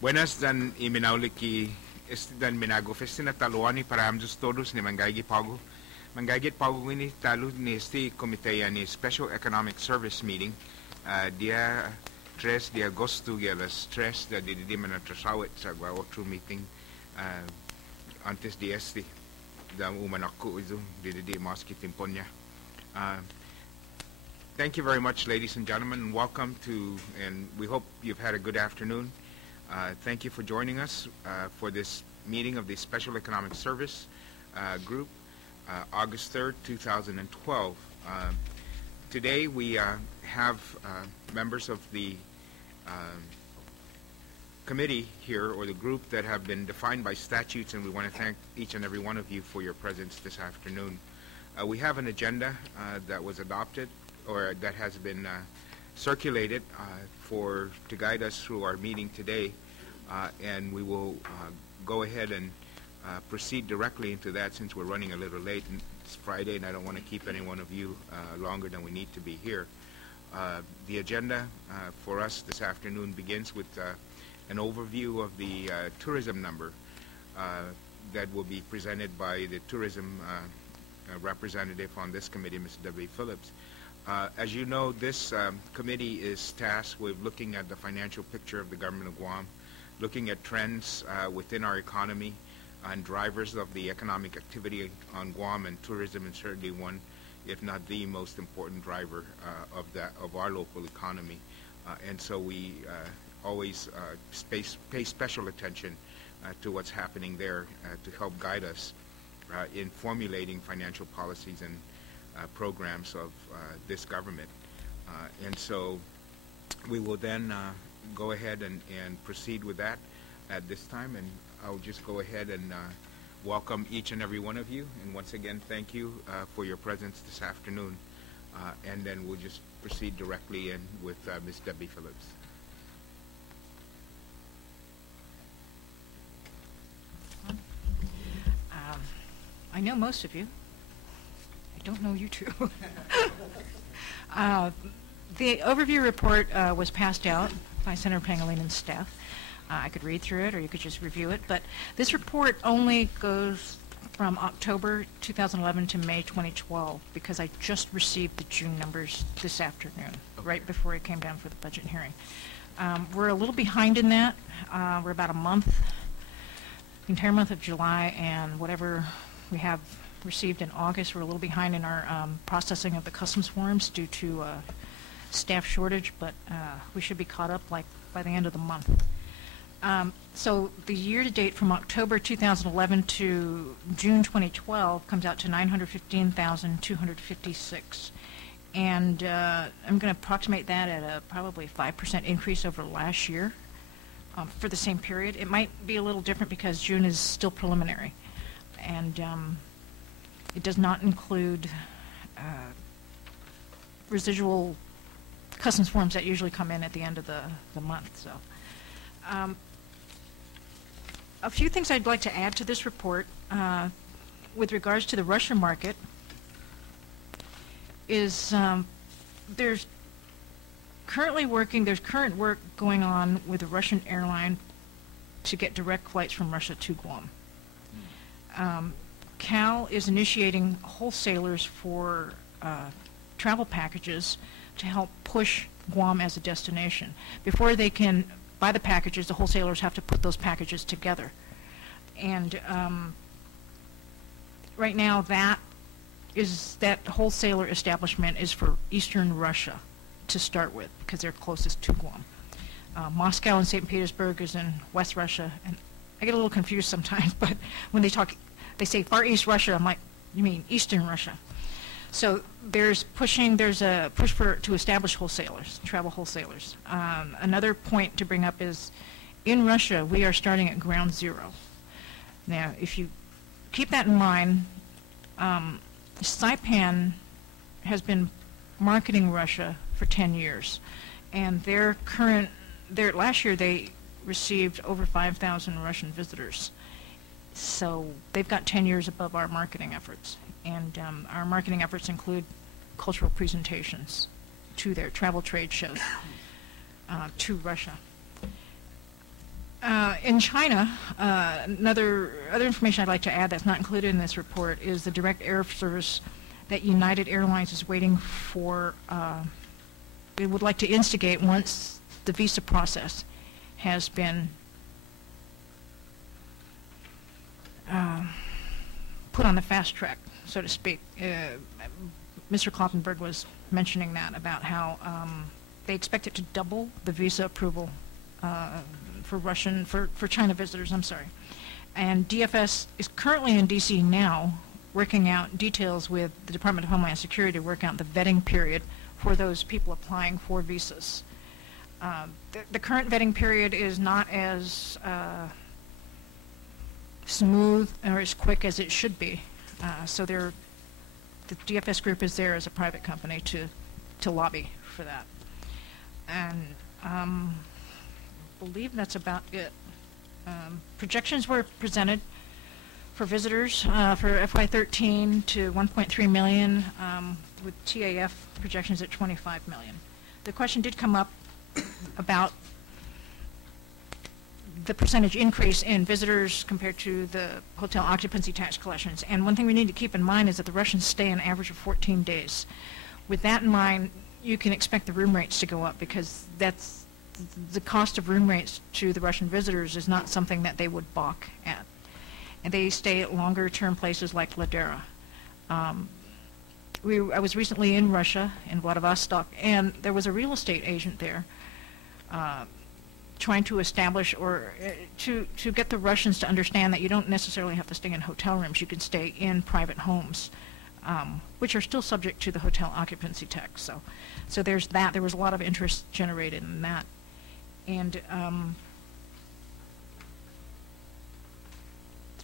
Buenas dan iminauliki dan minago festina taluani para amdos todos ni manggagi pago. Manggagit pago ini talu ni esti komiteya ni Special Economic Service Meeting dia 3 de agosto a las 3 da di manatrasawit sa otro meeting antes de este da umanako izo di maski timponya. Thank you very much, ladies and gentlemen, and welcome to, and we hope you've had a good afternoon. Thank you for joining us for this meeting of the Special Economic Service Group, August 3rd, 2012. Today we have members of the committee here, or the group, that have been defined by statutes, and we want to thank each and every one of you for your presence this afternoon. We have an agenda that was adopted, or that has been circulated to guide us through our meeting today, and we will go ahead and proceed directly into that since we're running a little late, and it's Friday and I don't want to keep any one of you longer than we need to be here. The agenda for us this afternoon begins with an overview of the tourism number that will be presented by the tourism representative on this committee, Mr. W. Phillips. As you know, this committee is tasked with looking at the financial picture of the government of Guam, looking at trends within our economy and drivers of the economic activity on Guam, and tourism is certainly one, if not the most important driver of our local economy. And so we always pay special attention to what's happening there to help guide us in formulating financial policies and programs of this government. And so we will then go ahead and proceed with that at this time, and I'll just go ahead and welcome each and every one of you, and once again thank you for your presence this afternoon, and then we'll just proceed directly in with Ms. Debbie Phillips. I know most of you. I don't know you two. The overview report was passed out by Senator Pangalinan's staff. I could read through it, or you could just review it. But this report only goes from October 2011 to May 2012, because I just received the June numbers this afternoon, right before it came down for the budget hearing. We're a little behind in that. We're about a month, the entire month of July, and whatever we have received in August, we're a little behind in our processing of the customs forms due to staff shortage, but we should be caught up like by the end of the month. So the year-to-date from October 2011 to June 2012 comes out to 915,256, and I'm going to approximate that at a probably 5% increase over last year for the same period. It might be a little different because June is still preliminary, and it does not include residual customs forms that usually come in at the end of the month. So a few things I'd like to add to this report with regards to the Russian market is there's current work going on with a Russian airline to get direct flights from Russia to Guam. CAL is initiating wholesalers for travel packages to help push Guam as a destination. Before they can buy the packages, the wholesalers have to put those packages together. And right now that wholesaler establishment is for Eastern Russia to start with, because they're closest to Guam. Moscow and St. Petersburg is in West Russia, and I get a little confused sometimes, but when they say Far East Russia, I'm like, you mean Eastern Russia? So there's a push to establish wholesalers, travel wholesalers. Another point to bring up is, in Russia, we are starting at ground zero. Now, if you keep that in mind, Saipan has been marketing Russia for 10 years, and last year they received over 5,000 Russian visitors. So they've got 10 years above our marketing efforts. And our marketing efforts include cultural presentations to their travel trade shows to Russia. In China, other information I'd like to add that's not included in this report is the direct air service that United Airlines is waiting for. It would like to instigate once the visa process has been put on the fast track, so to speak. Mr. Kloppenberg was mentioning that about how they expect it to double the visa approval for China visitors, I'm sorry. And DFS is currently in D.C. now working out details with the Department of Homeland Security to work out the vetting period for those people applying for visas. The current vetting period is not as smooth or as quick as it should be. So the DFS group is there as a private company to lobby for that. And I believe that's about it. Projections were presented for visitors for FY13 to 1.3 million, with TAF projections at 25 million. The question did come up about the percentage increase in visitors compared to the hotel occupancy tax collections. And one thing we need to keep in mind is that the Russians stay an average of 14 days. With that in mind, you can expect the room rates to go up, because that's the cost of room rates to the Russian visitors is not something that they would balk at. And they stay at longer-term places like Ladera. I was recently in Russia, in Vladivostok, and there was a real estate agent there trying to establish or to get the Russians to understand that you don't necessarily have to stay in hotel rooms. You can stay in private homes, which are still subject to the hotel occupancy tax. So there's that. There was a lot of interest generated in that. And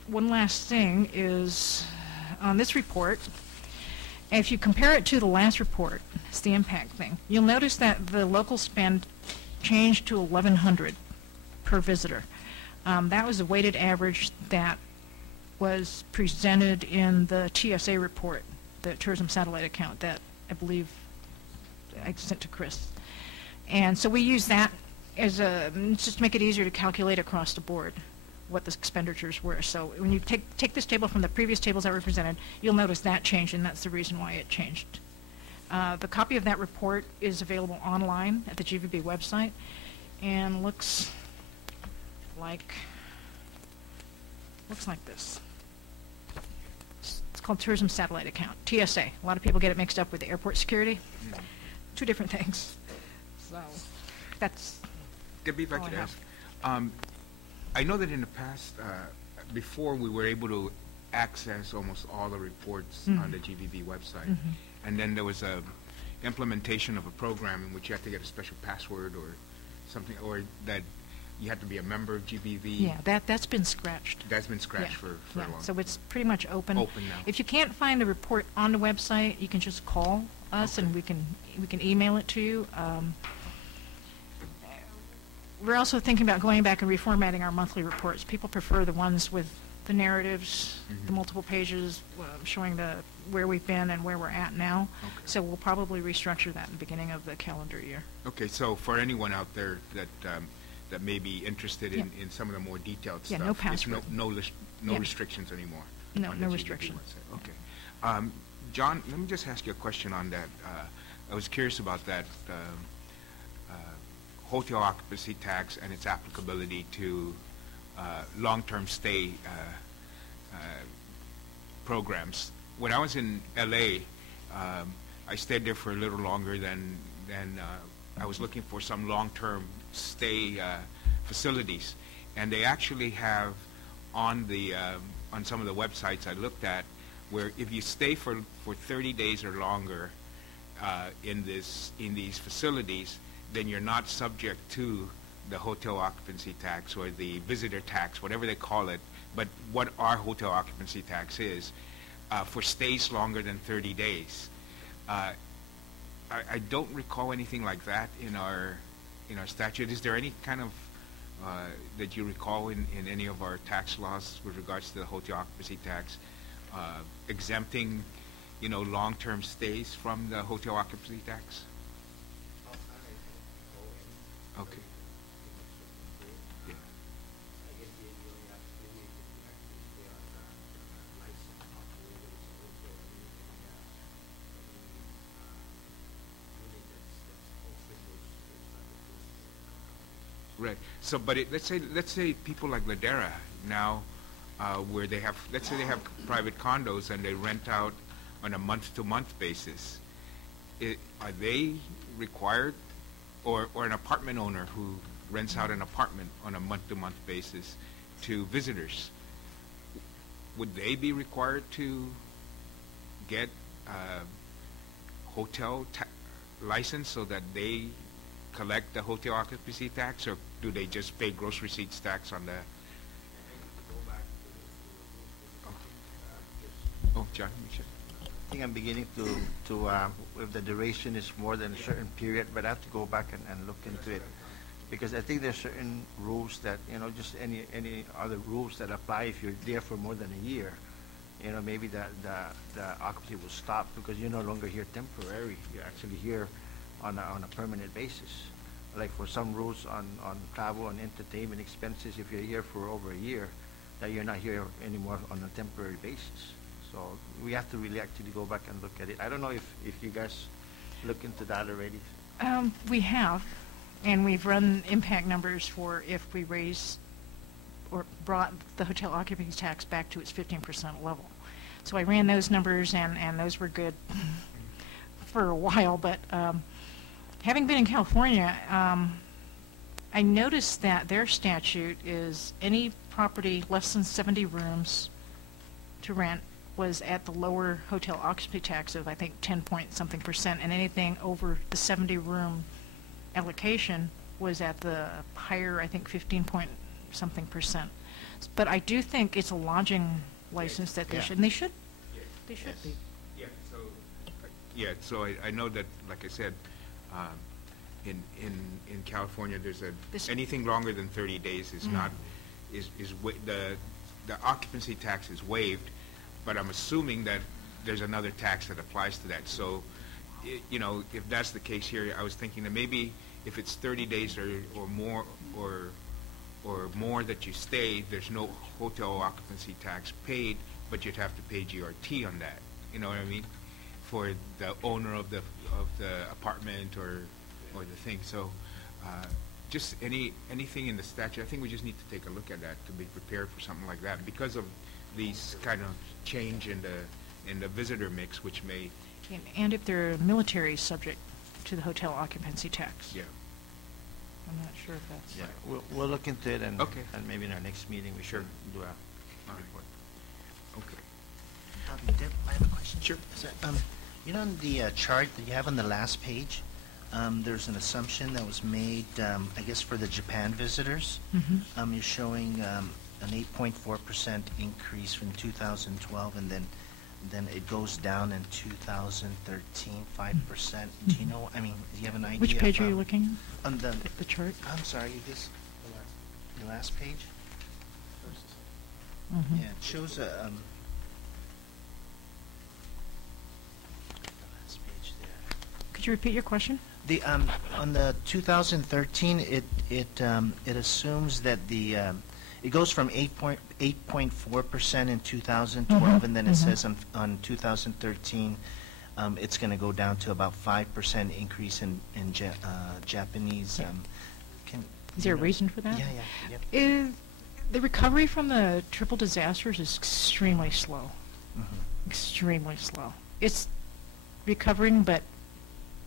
one last thing is on this report, if you compare it to the last report, it's the impact thing, you'll notice that the local spend changed to $1,100 per visitor. That was a weighted average that was presented in the TSA report, the tourism satellite account that I believe I sent to Chris. And so we use that as just to make it easier to calculate across the board what the expenditures were. So when you take this table from the previous tables that were presented, you'll notice that changed, and that's the reason why it changed. The copy of that report is available online at the GVB website, and looks like this. It's called Tourism Satellite Account, TSA. A lot of people get it mixed up with the airport security. Two different things. So that's Debbie, if I could ask, I know that in the past, before we were able to access almost all the reports on the GVB website, and then there was a implementation of a program in which you had to get a special password or something, or that you had to be a member of GVB. Yeah, that's been scratched. That's been scratched for a long time. So it's pretty much open. Open now. If you can't find the report on the website, you can just call us, and we can email it to you. We're also thinking about going back and reformatting our monthly reports. People prefer the ones with the narratives, the multiple pages showing where we've been and where we're at now. Okay. So we'll probably restructure that in the beginning of the calendar year. Okay, so for anyone out there that may be interested in some of the more detailed stuff, no password. No restrictions anymore. No, on no the GVB restriction. website. Okay. John, let me just ask you a question on that. I was curious about that hotel occupancy tax and its applicability to long-term stay programs. When I was in LA, I stayed there for a little longer than I was looking for some long-term stay facilities, and they actually have on some of the websites I looked at, where if you stay for 30 days or longer in these facilities, then you're not subject to the hotel occupancy tax or the visitor tax, whatever they call it. But what our hotel occupancy tax is for stays longer than 30 days. I don't recall anything like that in our statute. Is there any kind of that you recall in any of our tax laws with regards to the hotel occupancy tax exempting long-term stays from the hotel occupancy tax? Okay. Yeah. Right. So, but let's say people like Ladera now, where they have, let's say they have private condos and they rent out on a month-to-month basis. Are they required, or an apartment owner who rents out an apartment on a month-to-month basis to visitors, would they be required to get a hotel license so that they collect the hotel occupancy tax, or do they just pay gross receipts tax on the? Oh, John, you should. I think I'm beginning to if the duration is more than a certain period, but I have to go back and look into it, because I think there's certain rules that, just any other rules that apply if you're there for more than a year. Maybe the occupancy will stop because you're no longer here temporary. You're actually here on a permanent basis. Like for some rules on travel and entertainment expenses, if you're here for over a year, that you're not here anymore on a temporary basis. So we have to really actually go back and look at it. I don't know if you guys look into that already. We have, and we've run impact numbers for if we raise or brought the hotel occupancy tax back to its 15% level. So I ran those numbers, and those were good for a while. But having been in California, I noticed that their statute is any property less than 70 rooms to rent was at the lower hotel occupancy tax of, I think, 10-point-something%, and anything over the 70-room allocation was at the higher, I think, 15-point-something%. But I do think it's a lodging license that they should, and they should. Yes. They should be. Yeah. So I know that, like I said, in California, there's anything longer than 30 days is not the occupancy tax is waived. But I'm assuming that there's another tax that applies to that. So, if that's the case here, I was thinking that maybe if it's 30 days or more or more that you stay, there's no hotel occupancy tax paid, but you'd have to pay GRT on that. You know what I mean? For the owner of the apartment or the thing. So, just anything in the statute, I think we just need to take a look at that to be prepared for something like that because of these kind of change in the visitor mix, which may. And if they're military, subject to the hotel occupancy tax. Yeah. I'm not sure if that's. Yeah, we'll look into it, and okay. And maybe in our next meeting we should do a report. Okay. Deb, I have a question. Sure. So, on the chart that you have on the last page, there's an assumption that was made, I guess, for the Japan visitors. Mm-hmm. You're showing an 8.4% increase from 2012, and then it goes down in 2013, 5%. Do you know? I mean, do you have an idea? Which page are you looking on the chart? I'm sorry, the last page. Mm-hmm. Yeah, it shows a. The last page there. Could you repeat your question? The on the 2013, it assumes that it goes from 8.4% in 2012, and then it says on 2013, it's going to go down to about 5% increase in Japanese. Is there a reason for that? Yeah. The recovery from the triple disasters is extremely slow. Mm-hmm. Extremely slow. It's recovering, but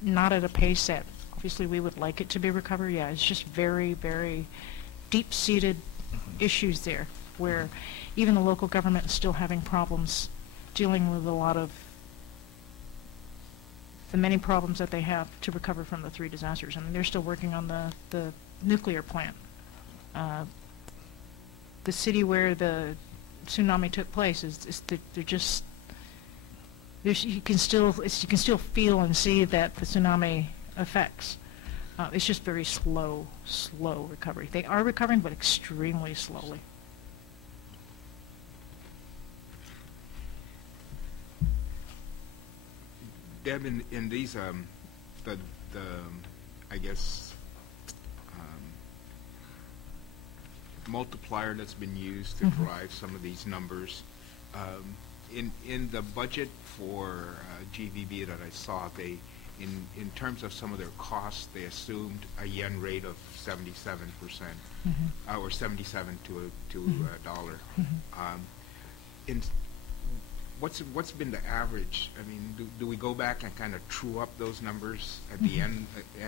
not at a pace that obviously we would like it to be recovered. Yeah, it's just very, very deep-seated issues there, where even the local government is still having problems dealing with a lot of the many problems that they have to recover from the 3 disasters. I mean, they're still working on the nuclear plant. The city where the tsunami took place they're just you can still feel and see that the tsunami effects. It's just very slow recovery. They are recovering, but extremely slowly. Deb, in these, the I guess, multiplier that's been used to drive some of these numbers, in the budget for GVB that I saw, they in terms of some of their costs, they assumed a yen rate of 77%, or 77 to a dollar. In what's been the average? I mean, do we go back and kind of true up those numbers at the end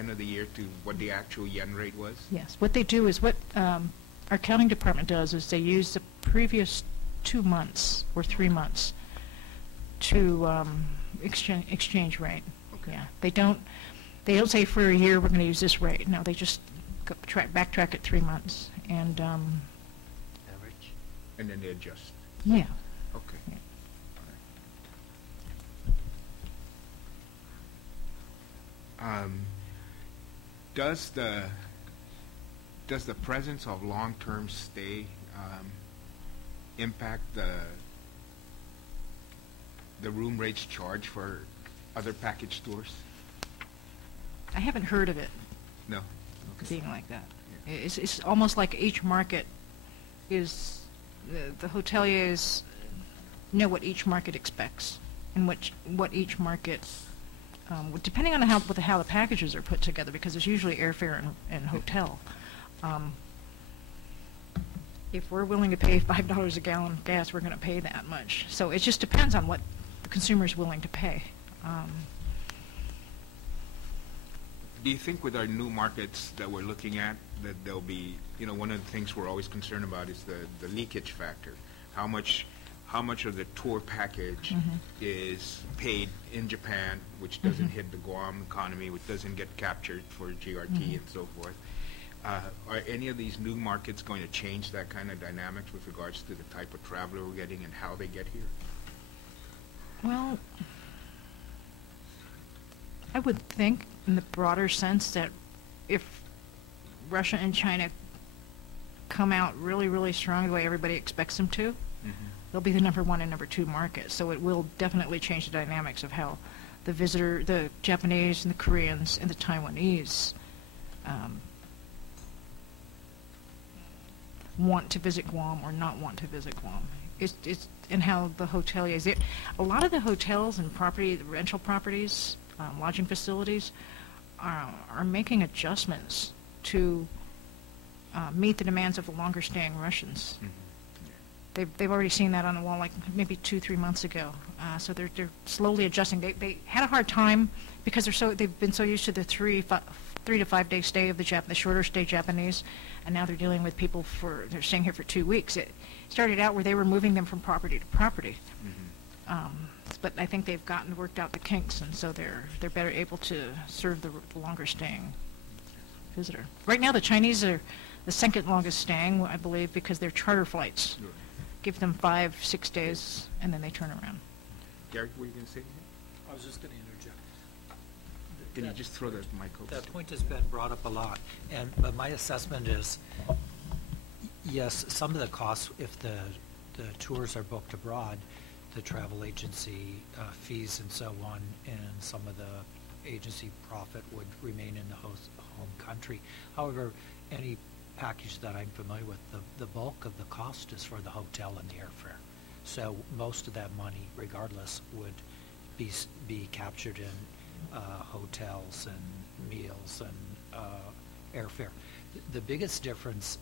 of the year to what the actual yen rate was? Yes. What they do is what our accounting department does is they use the previous 2 months or 3 months to exchange rate. Okay. Yeah. They don't say for a year we're going to use this rate. No, they just backtrack it 3 months and Average. And then they adjust. yeah. Okay. Yeah. Does the presence of long-term stay impact the room rates charged for other package tours? I haven't heard of it No. being like that. It's almost like each market is the hoteliers know what each market expects and what each market depending on how the packages are put together, because there's usually airfare and hotel. If we're willing to pay $5 a gallon of gas, we're going to pay that much. So it just depends on what the consumer is willing to pay. Do you think with our new markets that we're looking at that there'll be, one of the things we're always concerned about is the leakage factor. How much of the tour package is paid in Japan, which doesn't hit the Guam economy, which doesn't get captured for GRT and so forth. Are any of these new markets going to change that kind of dynamics with regards to the type of traveler we're getting and how they get here? Well, I would think in the broader sense that if Russia and China come out really, really strong the way everybody expects them to, they'll be the number 1 and number 2 market. So it will definitely change the dynamics of how the Japanese and the Koreans and the Taiwanese want to visit Guam or not want to visit Guam. It's and how the hoteliers, a lot of the hotels and rental properties, lodging facilities are making adjustments to meet the demands of the longer staying Russians. They've already seen that on the wall, like maybe 2-3 months ago. So they're slowly adjusting. They had a hard time because they've been so used to the 3 to 5 day stay of the shorter stay Japanese, and now they're dealing with people they're staying here for 2 weeks. It started out where they were moving them from property to property, but I think they've worked out the kinks, and so they're better able to serve the longer staying visitor. Right now, the Chinese are the second longest staying, I believe, because their charter flights give them 5-6 days, and then they turn around. Gary, what were you going to say? I was just going to interject. Can you just throw the mic over? That point has been brought up a lot, but my assessment is, yes, some of the costs, if the tours are booked abroad, the travel agency fees and so on, and some of the agency profit would remain in the home country. However, any package that I'm familiar with, the bulk of the cost is for the hotel and the airfare. So most of that money, regardless, would be captured in hotels and meals and airfare. The biggest difference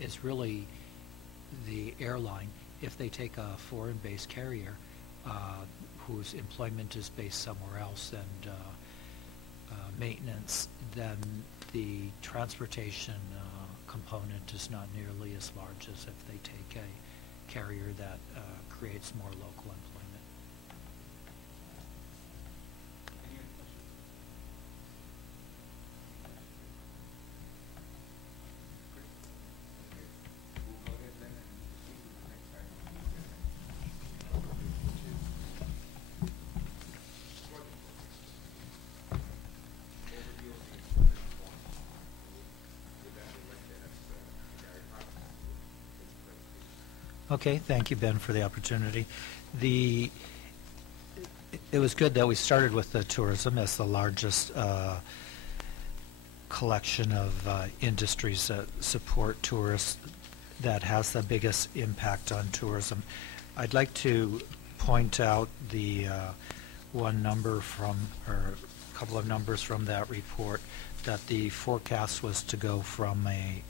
is really the airline. If they take a foreign-based carrier whose employment is based somewhere else and maintenance, then the transportation component is not nearly as large as if they take a carrier that creates more local employment. Okay, thank you, Ben, for the opportunity. It was good that we started with the tourism as the largest collection of industries that support tourists that has the biggest impact on tourism. I'd like to point out the one number from our couple of numbers from that report, that the forecast was to go from a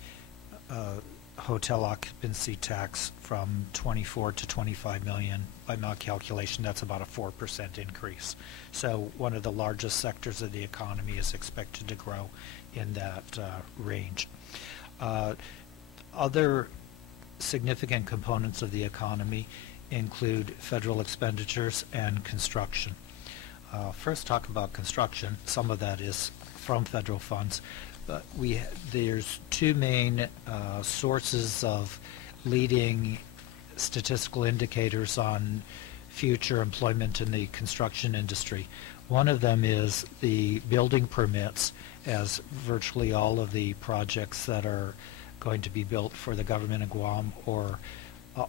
hotel occupancy tax from 24 to 25 million. By my calculation, that's about a 4% increase. So one of the largest sectors of the economy is expected to grow in that range. Other significant components of the economy include federal expenditures and construction. First, talk about construction. Some of that is from federal funds, but there's two main sources of leading statistical indicators on future employment in the construction industry. One of them is the building permits, as virtually all of the projects that are going to be built for the government of Guam or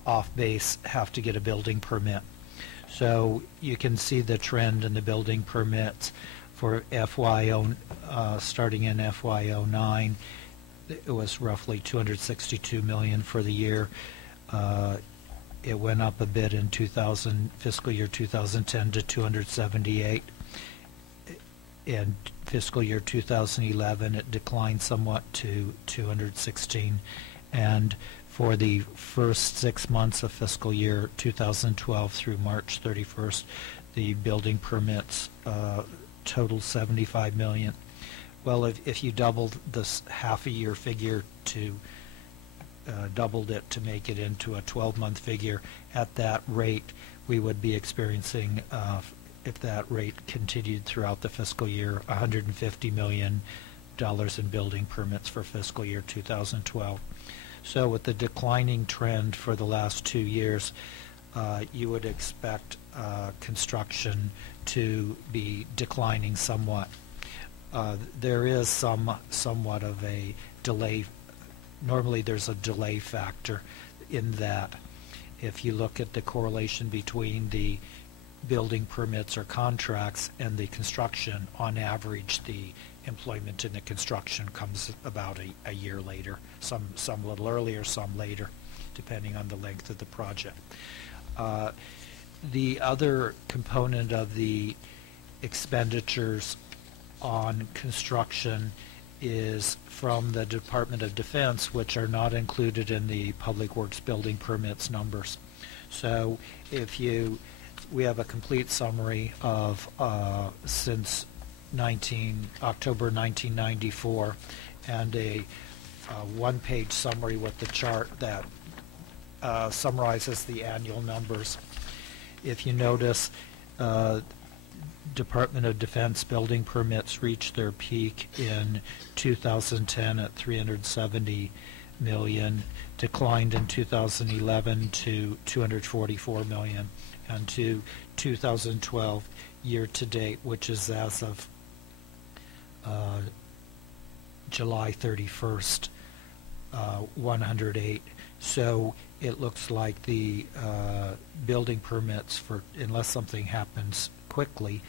off base have to get a building permit. So you can see the trend in the building permits for starting in FY09. It was roughly 262 million for the year. It went up a bit in fiscal year 2010 to 278. In fiscal year 2011, it declined somewhat to 216. And for the first 6 months of fiscal year 2012 through March 31st, the building permits totaled 75 million. Well, if you doubled this half-a-year figure to doubled it to make it into a 12-month figure, at that rate, we would be experiencing, if that rate continued throughout the fiscal year, $150 million in building permits for fiscal year 2012. So with the declining trend for the last 2 years, you would expect construction to be declining somewhat. There is somewhat of a delay. Normally there's a delay factor in that. If you look at the correlation between the building permits or contracts and the construction, on average the employment in the construction comes about a year later, some a little earlier, some later, depending on the length of the project. The other component of the expenditures on construction is from the Department of Defense, which are not included in the Public Works building permits numbers. So we have a complete summary of since October 1994, and a one-page summary with the chart that summarizes the annual numbers. If you notice, Department of Defense building permits reached their peak in 2010 at 370 million, declined in 2011 to 244 million, and to 2012 year-to-date, which is as of July 31st, 108. So it looks like the building permits, unless something happens quickly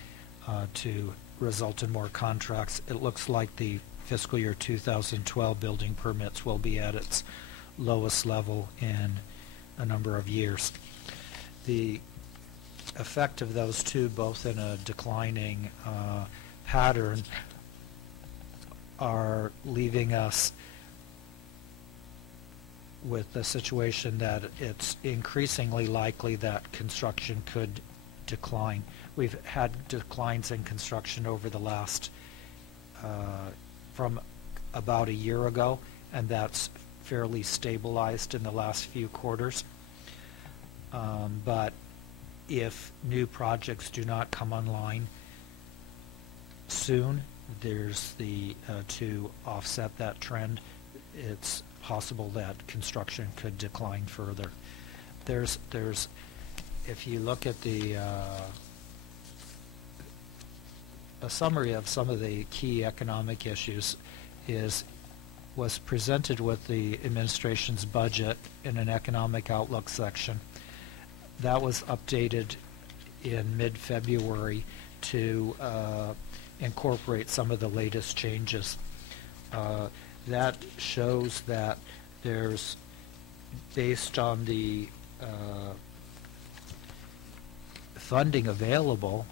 to result in more contracts, it looks like the fiscal year 2012 building permits will be at its lowest level in a number of years. The effect of those two, both in a declining pattern, are leaving us with the situation that it's increasingly likely that construction could decline. We've had declines in construction over the last, from about a year ago, and that's fairly stabilized in the last few quarters. But if new projects do not come online soon, there's to offset that trend, it's possible that construction could decline further. If you look at a summary of some of the key economic issues was presented with the administration's budget in an economic outlook section. That was updated in mid-February to incorporate some of the latest changes. That shows that there's, based on the funding available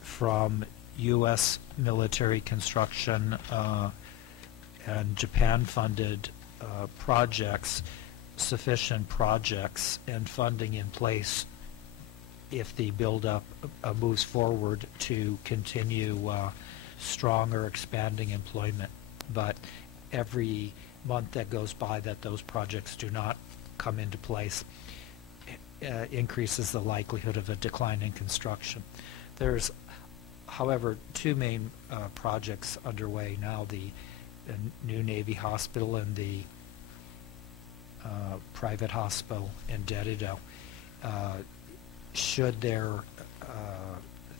from U.S. military construction and Japan-funded projects, sufficient projects and funding in place if the buildup moves forward to continue strong or expanding employment. But every month that goes by that those projects do not come into place increases the likelihood of a decline in construction. There's, however, two main projects underway now, the new Navy hospital and the private hospital in Dededo. Should their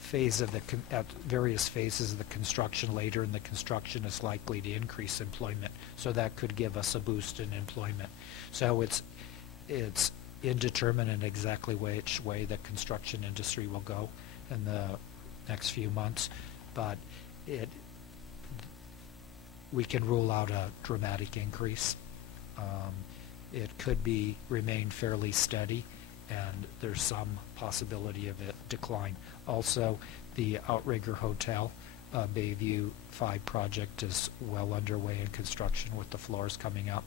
phase of at various phases of the construction later in the construction is likely to increase employment, so that could give us a boost in employment. So it's indeterminate exactly which way the construction industry will go in the next few months, but we can rule out a dramatic increase. It could remain fairly steady, and there's some possibility of a decline. Also, the Outrigger Hotel Bayview 5 project is well underway in construction with the floors coming up,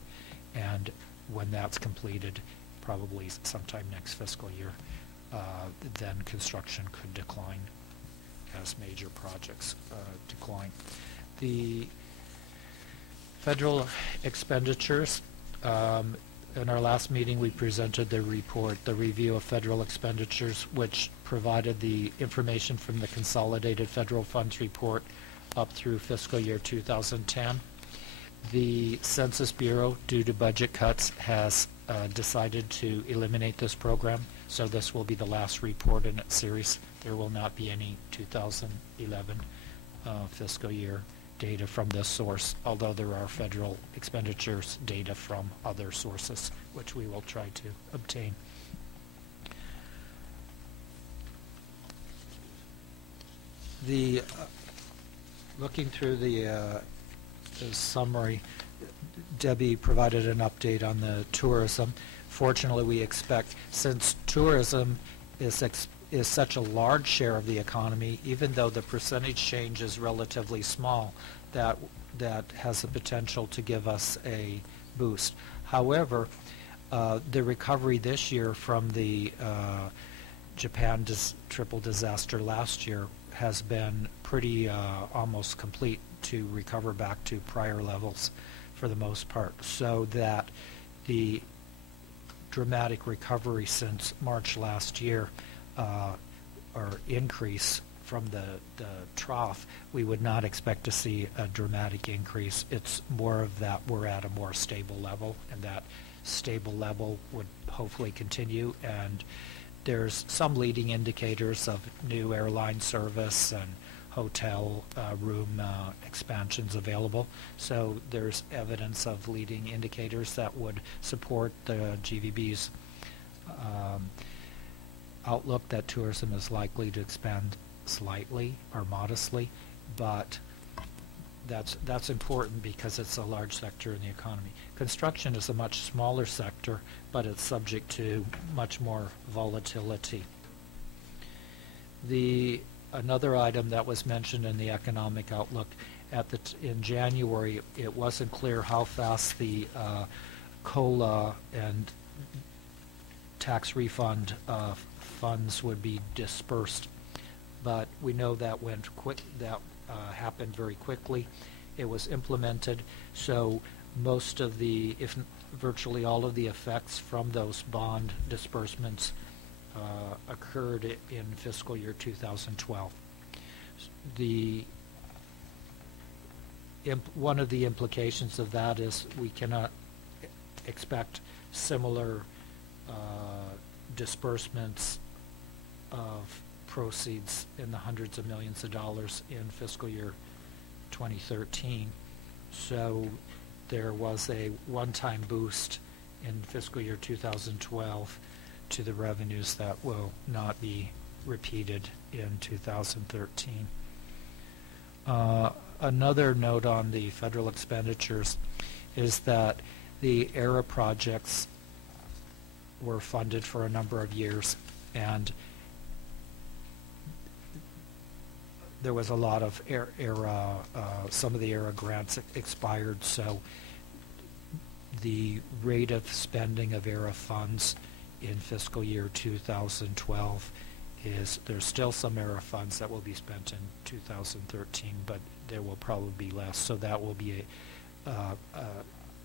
and when that's completed, probably sometime next fiscal year, then construction could decline as major projects decline. The federal expenditures, in our last meeting we presented the report, the review of federal expenditures, which provided the information from the Consolidated Federal Funds Report up through fiscal year 2010. The Census Bureau, due to budget cuts, has decided to eliminate this program, so this will be the last report in its series. There will not be any 2011 fiscal year data from this source, although there are federal expenditures data from other sources, which we will try to obtain. Looking through the summary, Debbie provided an update on the tourism. Fortunately, we expect, since tourism is such a large share of the economy, even though the percentage change is relatively small, that has the potential to give us a boost. However, the recovery this year from the Japan triple disaster last year has been pretty almost complete to recover back to prior levels for the most part, so that the dramatic recovery since March last year or increase from the trough, we would not expect to see a dramatic increase. It's more of that we're at a more stable level, and that stable level would hopefully continue. And there's some leading indicators of new airline service and hotel room expansions available. So there's evidence of leading indicators that would support the GVB's outlook that tourism is likely to expand slightly or modestly, but that's important because it's a large sector in the economy. Construction is a much smaller sector, but it's subject to much more volatility. Another item that was mentioned in the economic outlook in January, it wasn't clear how fast the COLA and tax refund funds would be dispersed, but we know that happened very quickly. It was implemented, so most of if virtually all of the effects from those bond disbursements occurred in fiscal year 2012. One of the implications of that is we cannot expect similar disbursements of proceeds in the hundreds of millions of dollars in fiscal year 2013. So there was a one-time boost in fiscal year 2012 to the revenues that will not be repeated in 2013. Another note on the federal expenditures is that the ERA projects were funded for a number of years, and there was a lot of ERA, some of the ERA grants expired, so the rate of spending of ERA funds in fiscal year 2012 is, there's still some ERA funds that will be spent in 2013, but there will probably be less, so that will be a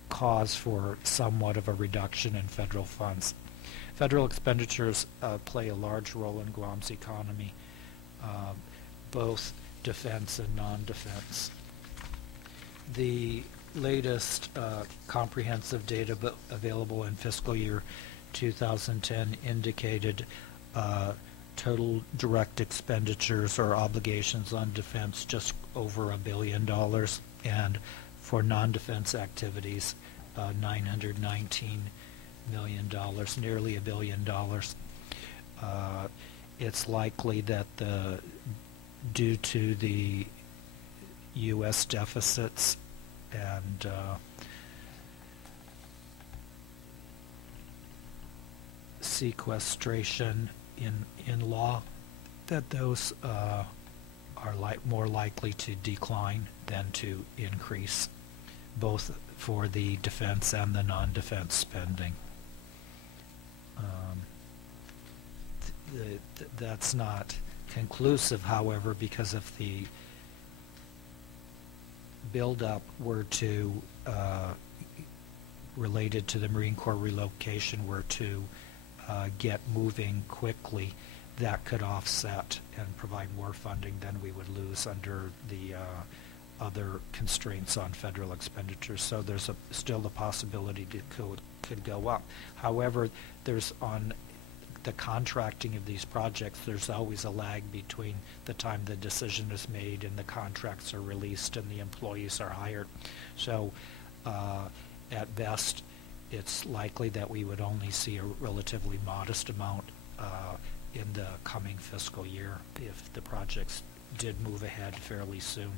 cause for somewhat of a reduction in federal funds. Federal expenditures play a large role in Guam's economy, both defense and non-defense. The latest comprehensive data available in fiscal year 2010 indicated total direct expenditures or obligations on defense just over $1 billion, and for non-defense activities, $919 million, nearly $1 billion. It's likely that due to the U.S. deficits and sequestration in law, that those are more likely to decline than to increase, both for the defense and the non-defense spending. That's not conclusive, however, because if the build-up were to, related to the Marine Corps relocation, were to get moving quickly, that could offset and provide more funding than we would lose under the other constraints on federal expenditures. So there's still the possibility it could go up. However, there's on the contracting of these projects, there's always a lag between the time the decision is made and the contracts are released and the employees are hired. So at best, it's likely that we would only see a relatively modest amount in the coming fiscal year if the projects did move ahead fairly soon.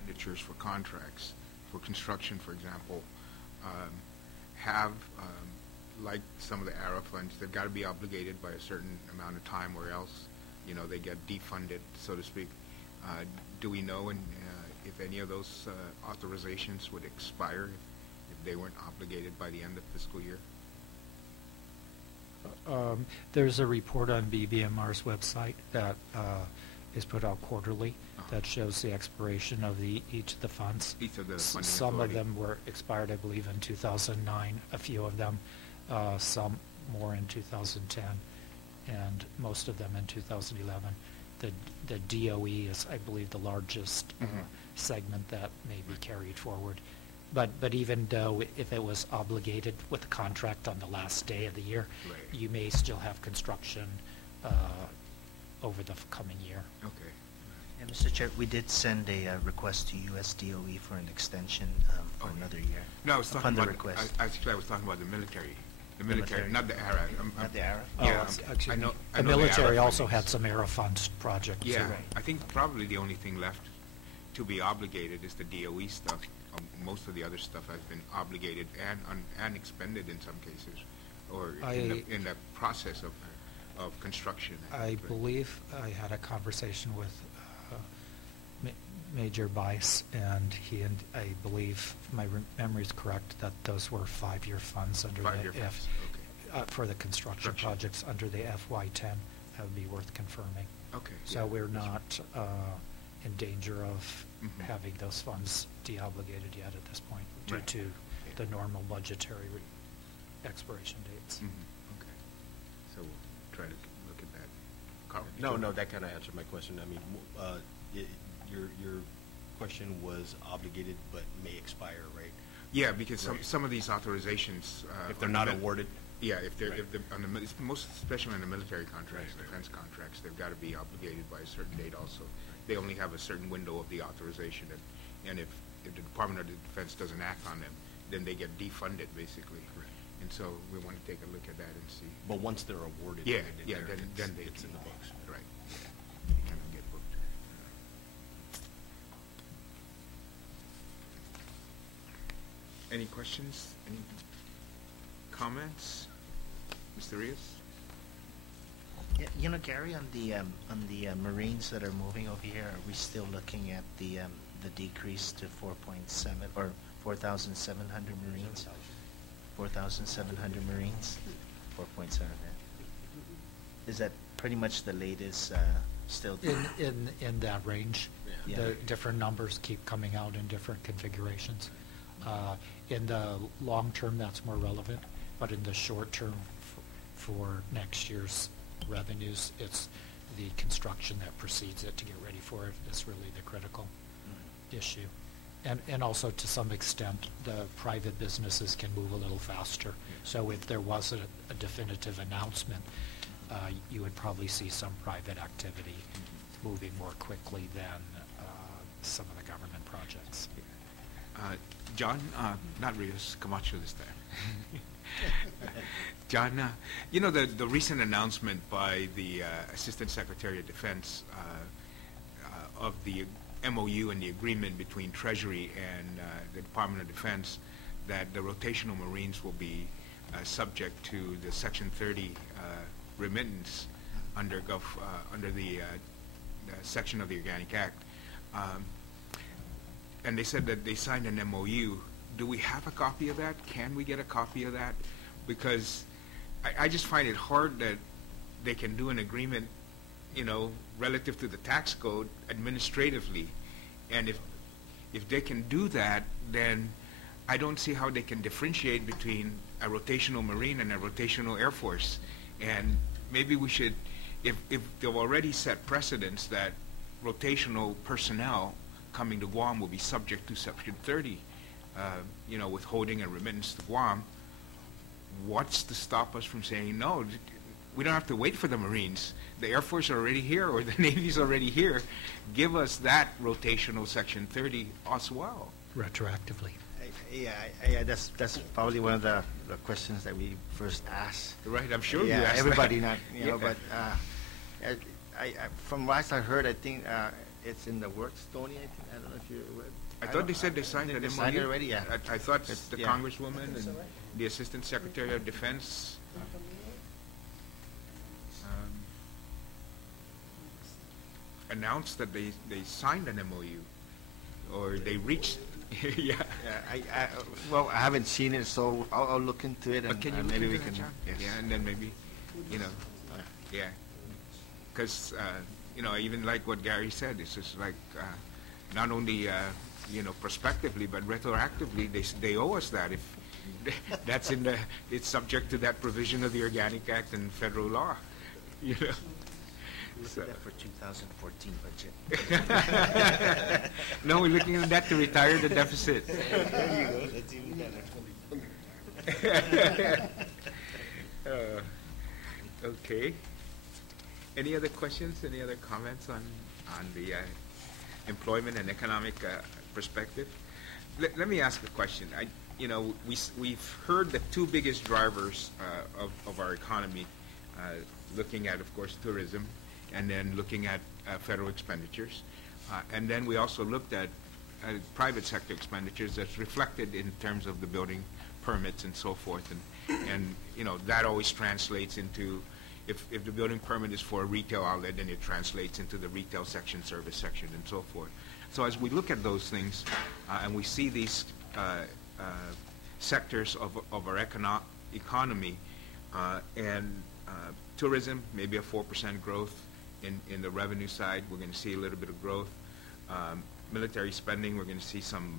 Expenditures for contracts, for construction, for example, have, like some of the ARA funds, they've got to be obligated by a certain amount of time, or else, they get defunded, so to speak. Do we know if any of those authorizations would expire if they weren't obligated by the end of fiscal year? There's a report on BBMR's website that is put out quarterly that shows the expiration of each of the funds. Each of the funding Some authority. of them were expired, I believe, in 2009, a few of them, some more in 2010, and most of them in 2011. The DOE is, I believe, the largest segment that may be carried forward. But even though if it was obligated with a contract on the last day of the year, Right. you may still have construction over the coming year. Okay. And Mr. Chair, we did send a request to US DOE for an extension for another year. No, I was talking upon the about, request. I was talking about the military. The military, Military. not the ARA. Not the ARA? Yeah, Excuse I me. know The the military ARA also fundings. had some ARA funds projects. Yeah, Right. I think probably the only thing left to be obligated is the DOE stuff. Most of the other stuff has been obligated and expended in some cases, or in the process of construction. I believe I had a conversation with Major Bice, and I believe, if my memory is correct, that those were 5-year funds under Five-year the funds, okay. for the construction projects under the FY10. That would be worth confirming. Okay. So yeah, we're that's not in danger of Mhm. having those funds deobligated yet at this point due Right. to the normal budgetary expiration dates. Mhm. Okay. So we'll try to look at that. Carl? No, that kind of answered my question. I mean, your question was obligated but may expire, right? Yeah, because Right. some of these authorizations. If they're on not the awarded? Yeah, if they're, Right. on the, especially on the military contracts, Right. defense contracts, they've got to be obligated by a certain date also. They only have a certain window of the authorization, and if the Department of Defense doesn't act on them, then they get defunded, basically. Right. And so we want to take a look at that and see. But once they're awarded, Yeah, then then they it's in the books. Right. They can get booked. Any questions? Any comments? Mr. Rios? You know, Gary, on the Marines that are moving over here, are we still looking at the decrease to 4.7 or 4,700 Marines? 4,700 Marines? 4.7. Is that pretty much the latest? Still In that range. Yeah. The different numbers keep coming out in different configurations. In the long term, that's more relevant, but in the short term, for next year's revenues, it's the construction that precedes it to get ready for it is really the critical issue. And also, to some extent, the private businesses can move a little faster. So if there was a definitive announcement, you would probably see some private activity moving more quickly than some of the government projects. John, not Rios, Camacho this time. John, you know, the recent announcement by the Assistant Secretary of Defense of the MOU and the agreement between Treasury and the Department of Defense that the rotational Marines will be subject to the Section 30 remittance under the section of the Organic Act. And they said that they signed an MOU. Do we have a copy of that? Can we get a copy of that? Because I just find it hard that they can do an agreement, you know, relative to the tax code administratively. And if they can do that, then I don't see how they can differentiate between a rotational Marine and a rotational Air Force. And maybe we should, if they've already set precedents that rotational personnel coming to Guam will be subject to Section 30, you know, withholding and remittance to Guam, what's to stop us from saying, no, we don't have to wait for the Marines. The Air Force are already here, or the Navy's already here. Give us that rotational Section 30 as well. Retroactively. Yeah, that's probably one of the questions that we first asked. Right, I'm sure you Yeah, asked everybody that. not, you know, but from what I heard, I think it's in the works, Tony. I don't know if you. I thought they said they signed an They MOU. signed it already, yeah. I thought It's- the yeah. Congresswoman and the Assistant Secretary of Defense announced that they signed an MOU, or they reached. Yeah. Yeah, well, I haven't seen it, so I'll look into it, But and can you maybe look we into can. that, John? Yes. Yeah, and then maybe, you know, yeah, because you know, even like what Gary said, it's just like not only you know, prospectively but retroactively, they owe us that if that's in the, it's subject to that provision of the Organic Act and federal law, you know. Look So- at that for 2014 budget. No, we're looking at that to retire the deficit. There you go. That's even better. Okay. Any other questions? Any other comments on the employment and economic perspective? Let me ask a question. You know, we've heard the two biggest drivers of our economy, looking at, of course, tourism, and then looking at federal expenditures. And then we also looked at private sector expenditures that's reflected in terms of the building permits and so forth. And you know, that always translates into, if the building permit is for a retail outlet, then it translates into the retail section, service section, and so forth. So as we look at those things, and we see these sectors of our economy, and tourism, maybe a 4% growth in the revenue side, we're going to see a little bit of growth. Military spending, we're going to see some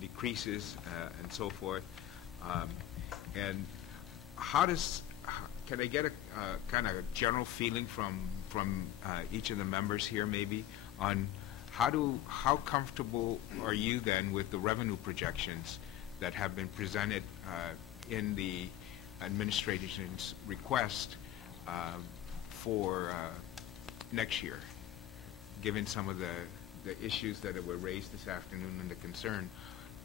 decreases and so forth. And can I get a kind of general feeling from each of the members here, maybe, on how comfortable are you then with the revenue projections that have been presented in the administration's request for next year, given some of the issues that were raised this afternoon and the concern?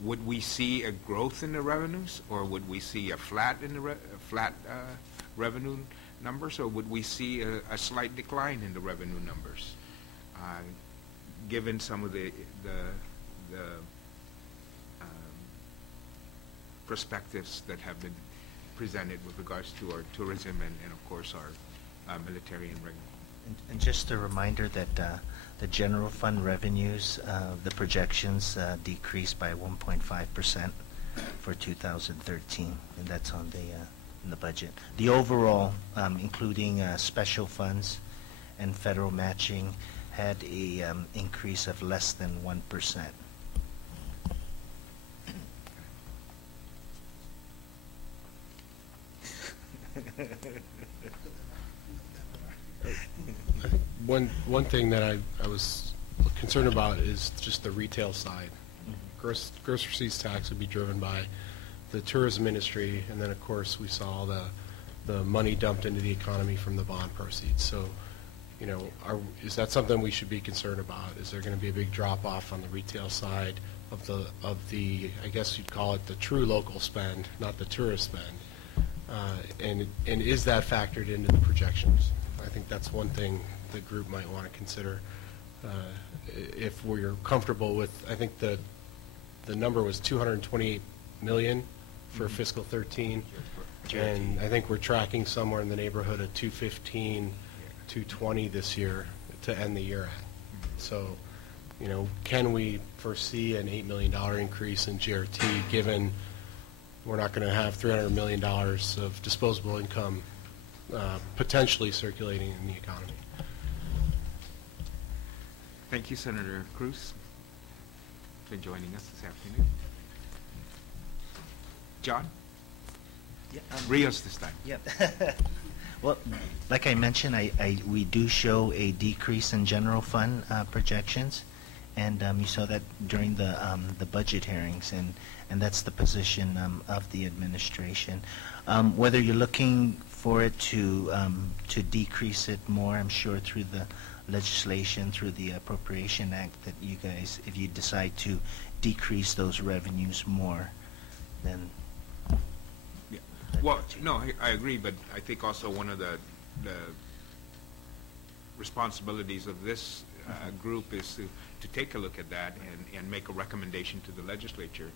Would we see a growth in the revenues, or would we see a flat in the revenue numbers, or would we see a slight decline in the revenue numbers, given some of the perspectives that have been presented with regards to our tourism and of course, our military and regular. And just a reminder that the general fund revenues, the projections decreased by 1.5% for 2013, and that's on in the budget. The overall, including special funds and federal matching, had a increase of less than 1%. One thing that I was concerned about is just the retail side. Gross receipts tax would be driven by the tourism industry, and then of course we saw the money dumped into the economy from the bond proceeds. So, you know, is that something we should be concerned about? Is there going to be a big drop off on the retail side of the I guess you'd call it the true local spend, not the tourist spend? And is that factored into the projections? I think that's one thing the group might want to consider. If we're comfortable with, I think the number was 228 million for fiscal 13, and I think we're tracking somewhere in the neighborhood of 215, 220 this year to end the year at. So, you know, can we foresee an $8 million increase in GRT given we're not going to have $300 million of disposable income potentially circulating in the economy? Thank you, Senator Cruz, for joining us this afternoon. John? Yeah, Rios this time. Yep. Well, like I mentioned, we do show a decrease in general fund projections, and you saw that during the budget hearings, and that's the position of the administration. Whether you're looking for it to decrease it more, I'm sure through the legislation, through the Appropriation Act, that you guys, if you decide to decrease those revenues more, then... Yeah. Well, no, I agree, but I think also one of the responsibilities of this group is to take a look at that and make a recommendation to the legislature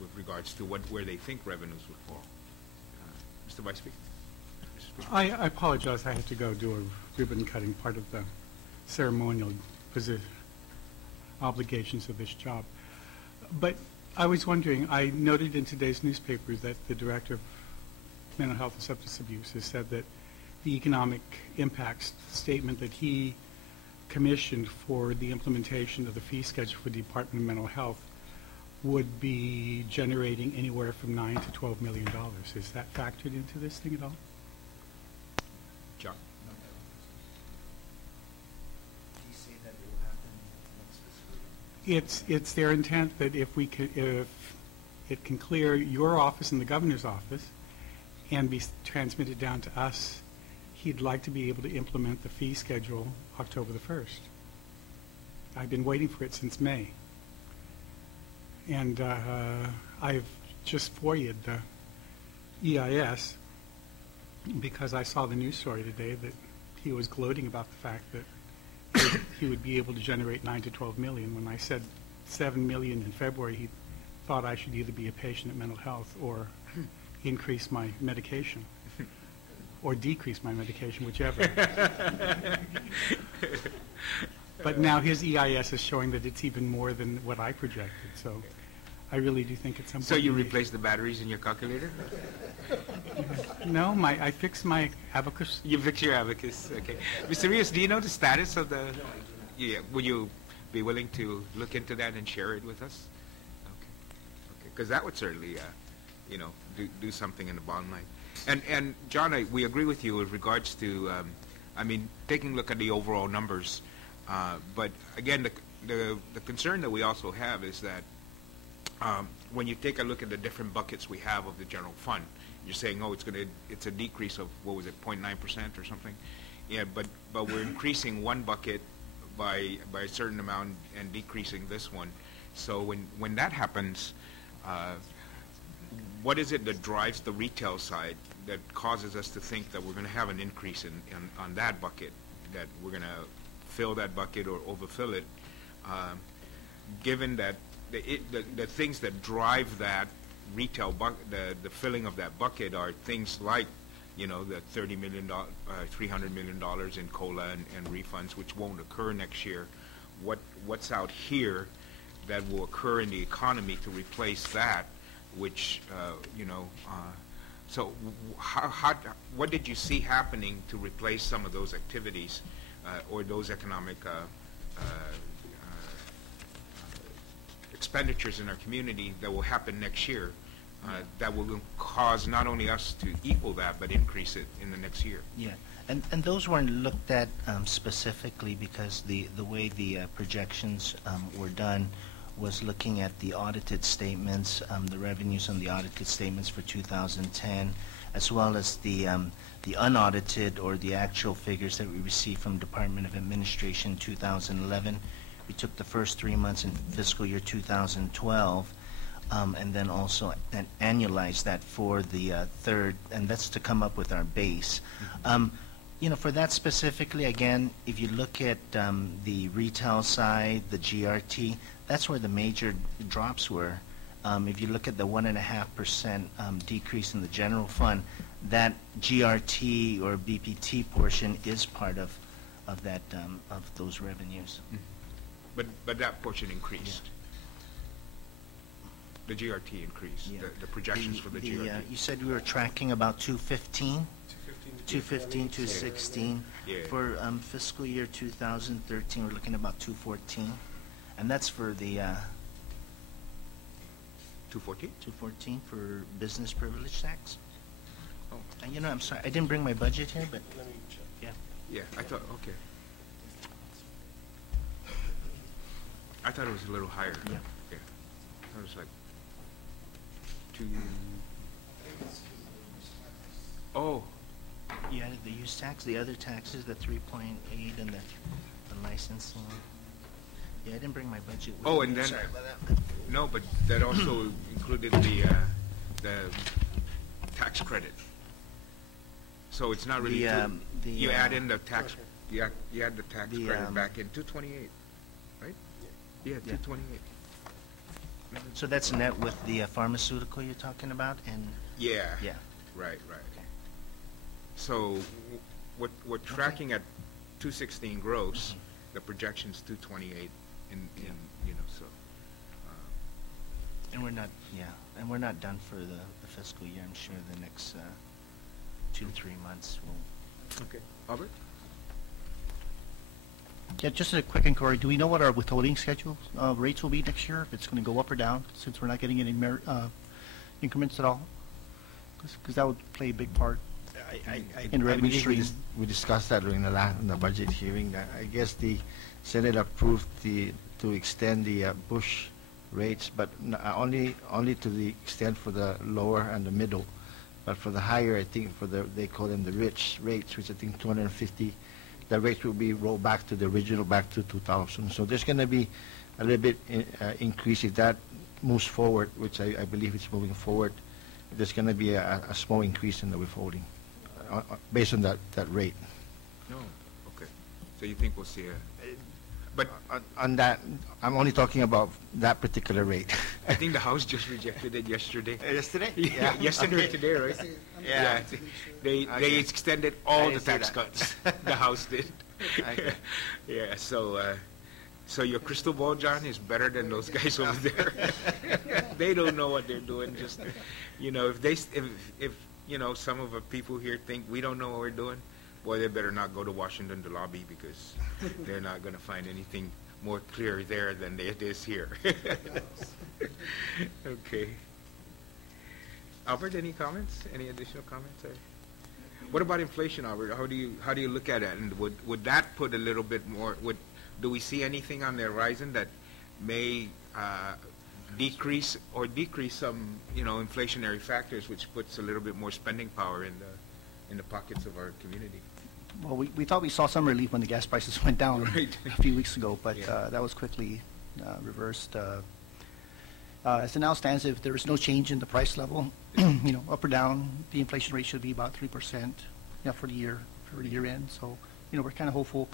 with regards to where they think revenues would fall. Mr. Vice Speaker? I apologize. I have to go do a ribbon cutting, part of the ceremonial obligations of this job. But I was wondering, I noted in today's newspaper that the Director of Mental Health and Substance Abuse has said that the economic impacts statement that he commissioned for the implementation of the fee schedule for the Department of Mental Health would be generating anywhere from $9 to $12 million. Is that factored into this thing at all? John? It's their intent that if it can clear your office and the governor's office and be transmitted down to us, he'd like to be able to implement the fee schedule October the 1st. I've been waiting for it since May. And I've just FOIA'd the EIS because I saw the news story today that he was gloating about the fact that he would be able to generate 9 to 12 million. When I said 7 million in February, he thought I should either be a patient at mental health or increase my medication or decrease my medication, whichever. But now his EIS is showing that it's even more than what I projected. So I really do think it's something. So you replaced the batteries in your calculator? No, I fixed my abacus. You fix your abacus, okay. Mr. Rios, do you know the status of the, would you be willing to look into that and share it with us? Okay, because that would certainly, do something in the bottom line. And John, we agree with you with regards to, taking a look at the overall numbers, but again, the concern that we also have is that when you take a look at the different buckets we have of the general fund, you're saying, oh, it's a decrease of, what was it, 0.9% or something? Yeah, but we're increasing one bucket by a certain amount and decreasing this one. So when that happens, what is it that drives the retail side that causes us to think that we're going to have an increase on that bucket, that we're going to fill that bucket or overfill it, given that the things that drive that retail the filling of that bucket are things like, the $300 million in COLA and refunds, which won't occur next year. What's out here that will occur in the economy to replace that, which, so what did you see happening to replace some of those activities or those economic expenditures in our community that will happen next year that will cause not only us to equal that, but increase it in the next year? Yeah, and those weren't looked at specifically because the way the projections were done was looking at the audited statements, the revenues on the audited statements for 2010, as well as the unaudited or the actual figures that we received from Department of Administration 2011. We took the first 3 months in fiscal year 2012, and then also annualized that for the third, and that's to come up with our base. For that specifically, again, if you look at the retail side, the GRT, that's where the major drops were. If you look at the 1.5% decrease in the general fund, that GRT or BPT portion is part of that of those revenues. But that portion increased. The GRT increased. Yeah. The projections for the GRT. You said we were tracking about 215, 216. Yeah. For fiscal year 2013, we're looking at about 214, and that's for the 214? 214 for business privilege tax. Oh. And I'm sorry, I didn't bring my budget here, but Let me check. Yeah, I thought, okay. I thought it was a little higher. Yeah. I thought it was like 2. Oh, you added the use tax, the other taxes, the 3.8 and the licensing. Yeah, I didn't bring my budget with Oh, me. and then- Sorry about that. no, but that also included the tax credit. So it's not really, you add in the tax, you add the tax the, credit back in 228, right? Yeah, 228. So that's net with the pharmaceutical you're talking about, and Yeah. yeah. Right. Okay. So we're tracking at 216 gross, the projection's 228 so. And we're not done for the fiscal year. I'm sure the next 2 to 3 months will. Okay. Albert? Yeah, just a quick inquiry. Do we know what our withholding schedule rates will be next year? If it's going to go up or down, since we're not getting any increments at all? Because that would play a big part. In revenue believe stream. we discussed that during the budget hearing. I guess the Senate approved to extend the Bush rates, but only to the extent for the lower and the middle. But for the higher, I think they call them the rich rates, which I think 250, the rates will be rolled back to the original, back to 2000. So there's going to be a little bit increase if that moves forward, which I believe it's moving forward. There's going to be a small increase in the withholding based on that rate. No. Okay. So you think we'll see but On that, I'm only talking about that particular rate. I think the House just rejected it yesterday. Yesterday? Yesterday or today, right? Yeah. They extended all I the didn't see tax that. cuts. The House did. Okay. Yeah, so your crystal ball, John, is better than those guys over there. They don't know what they're doing. Just, if some of the people here think we don't know what we're doing, boy, they better not go to Washington to lobby, because they're not going to find anything more clear there than it is here. Okay. Albert, any comments? Any additional comments? What about inflation, Albert? How do you look at it? And would that put a little bit more? Do we see anything on the horizon that may decrease some inflationary factors, which puts a little bit more spending power in the pockets of our community? Well, we thought we saw some relief when the gas prices went down Right. a few weeks ago, but Yeah. that was quickly reversed. As it now stands, if there is no change in the price level, up or down, the inflation rate should be about 3%, for the year end. So, we're kind of hopeful,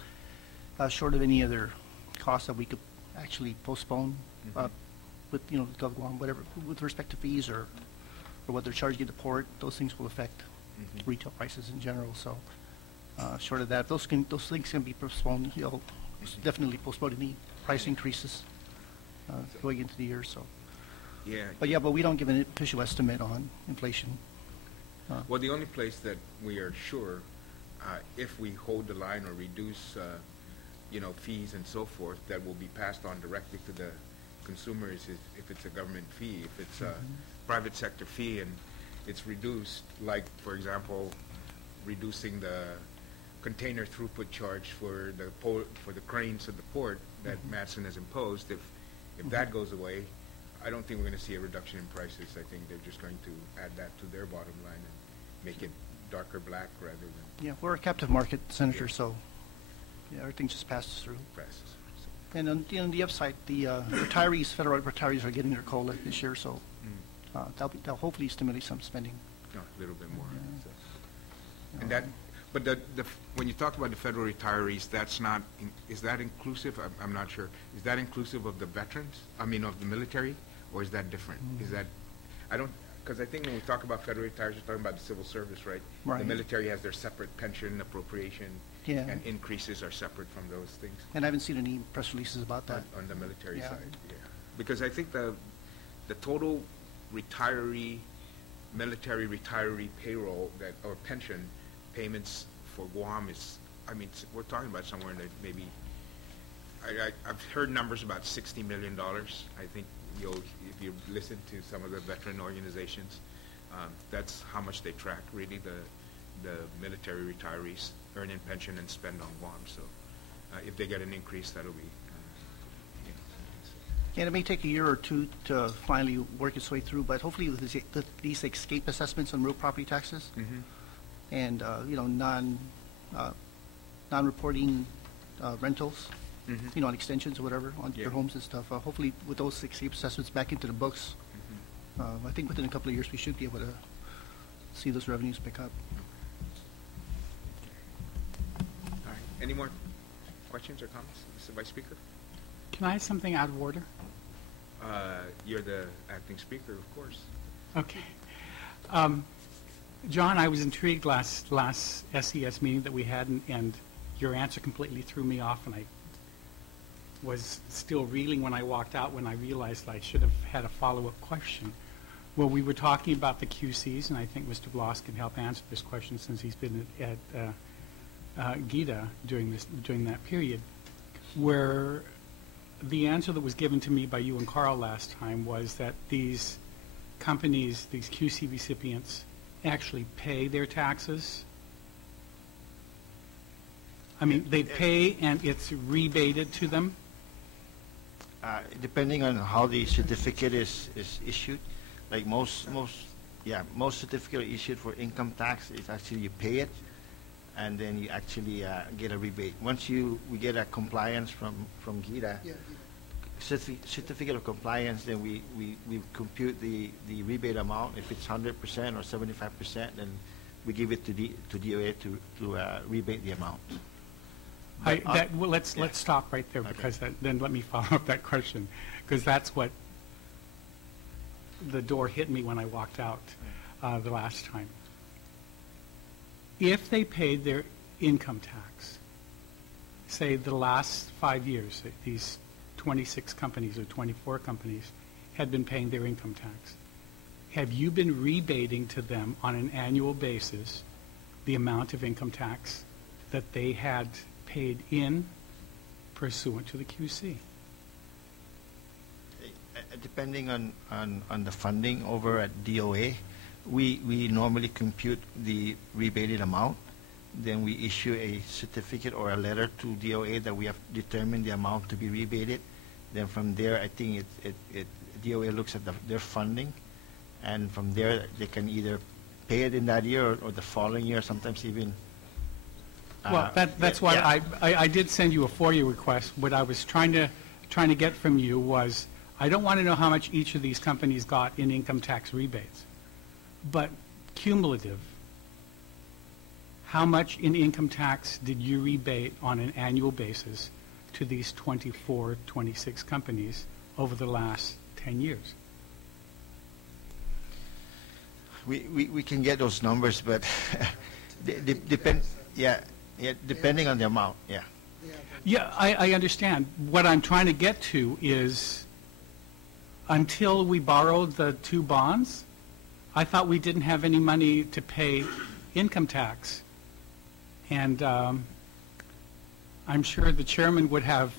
short of any other costs that we could actually postpone, with, the Guam, whatever, with respect to fees or what they're charging at the port, those things will affect retail prices in general. So, short of that, those things can be postponed. Definitely postpone any price increases going into the year. So, Yeah. but we don't give an official estimate on inflation. Well, the only place that we are sure, if we hold the line or reduce, fees and so forth, that will be passed on directly to the consumer is if it's a government fee. If it's a private sector fee and it's reduced, like, for example, reducing the container throughput charge for the cranes at the port that Matson has imposed, if that goes away, I don't think we're going to see a reduction in prices. I think they're just going to add that to their bottom line and make it darker black rather than Yeah, we're a captive market, Senator, so everything just passes through. prices. And on the upside, the retirees, federal retirees are getting their COLA this year, so that'll hopefully stimulate some spending. No, a little bit more. Yeah. So. And that, but when you talk about the federal retirees, that's not, is that inclusive? I'm not sure. Is that inclusive of the veterans? I mean, of the military, or is that different? Is that, because I think when we talk about federal retirees, we're talking about the civil service, right? Right. The military has their separate pension appropriation, Yeah. and increases are separate from those things. And I haven't seen any press releases about that. On the military Yeah. side, yeah. Because I think the total military retiree payroll or pension payments for Guam is, we're talking about somewhere in the maybe, I've heard numbers about $60 million. I think if you listen to some of the veteran organizations, that's how much they track, really, the military retirees earn in pension and spend on Guam. So if they get an increase, that'll be, And it may take a year or two to finally work its way through, but hopefully with these escape assessments on real property taxes and, non-reporting rentals, on extensions or whatever, on their homes and stuff, hopefully with those escape assessments back into the books, I think within a couple of years we should be able to see those revenues pick up. all right. Any more questions or comments, Mr. Vice Speaker? Can I ask something out of order? You're the acting speaker, of course. Okay. John, I was intrigued last SES meeting that we had, and your answer completely threw me off, and I was still reeling when I walked out when I realized I should have had a follow-up question. Well, we were talking about the QCs, and I think Mr. Bloss can help answer this question since he's been at GITA during that period, where the answer that was given to me by you and Carl last time was that these companies, these QC recipients, actually pay their taxes. They pay and it's rebated to them. Depending on how the certificate is issued, like most certificate are issued for income tax is actually you pay it, and then you actually get a rebate. Once we get a compliance from GITA, certificate of compliance, then we compute the rebate amount. If it's 100% or 75%, then we give it to DOA to rebate the amount. Let's stop right there, because then let me follow up that question, because that's what the door hit me when I walked out the last time. If they paid their income tax, say the last 5 years, these 26 companies or 24 companies had been paying their income tax, have you been rebating to them on an annual basis the amount of income tax that they had paid in pursuant to the QC? Depending on the funding over at DOA, we normally compute the rebated amount. Then we issue a certificate or a letter to DOA that we have determined the amount to be rebated. Then from there, I think DOA looks at their funding, and from there they can either pay it in that year or the following year, sometimes even. Well, that's why I did send you a FOIA request. What I was trying to get from you was, I don't want to know how much each of these companies got in income tax rebates, but cumulative, how much in income tax did you rebate on an annual basis to these 24, 26 companies over the last 10 years. We can get those numbers, but depending on the amount, yeah. Yeah, I understand. What I'm trying to get to is, until we borrowed the 2 bonds, I thought we didn't have any money to pay income tax. And I'm sure the chairman would have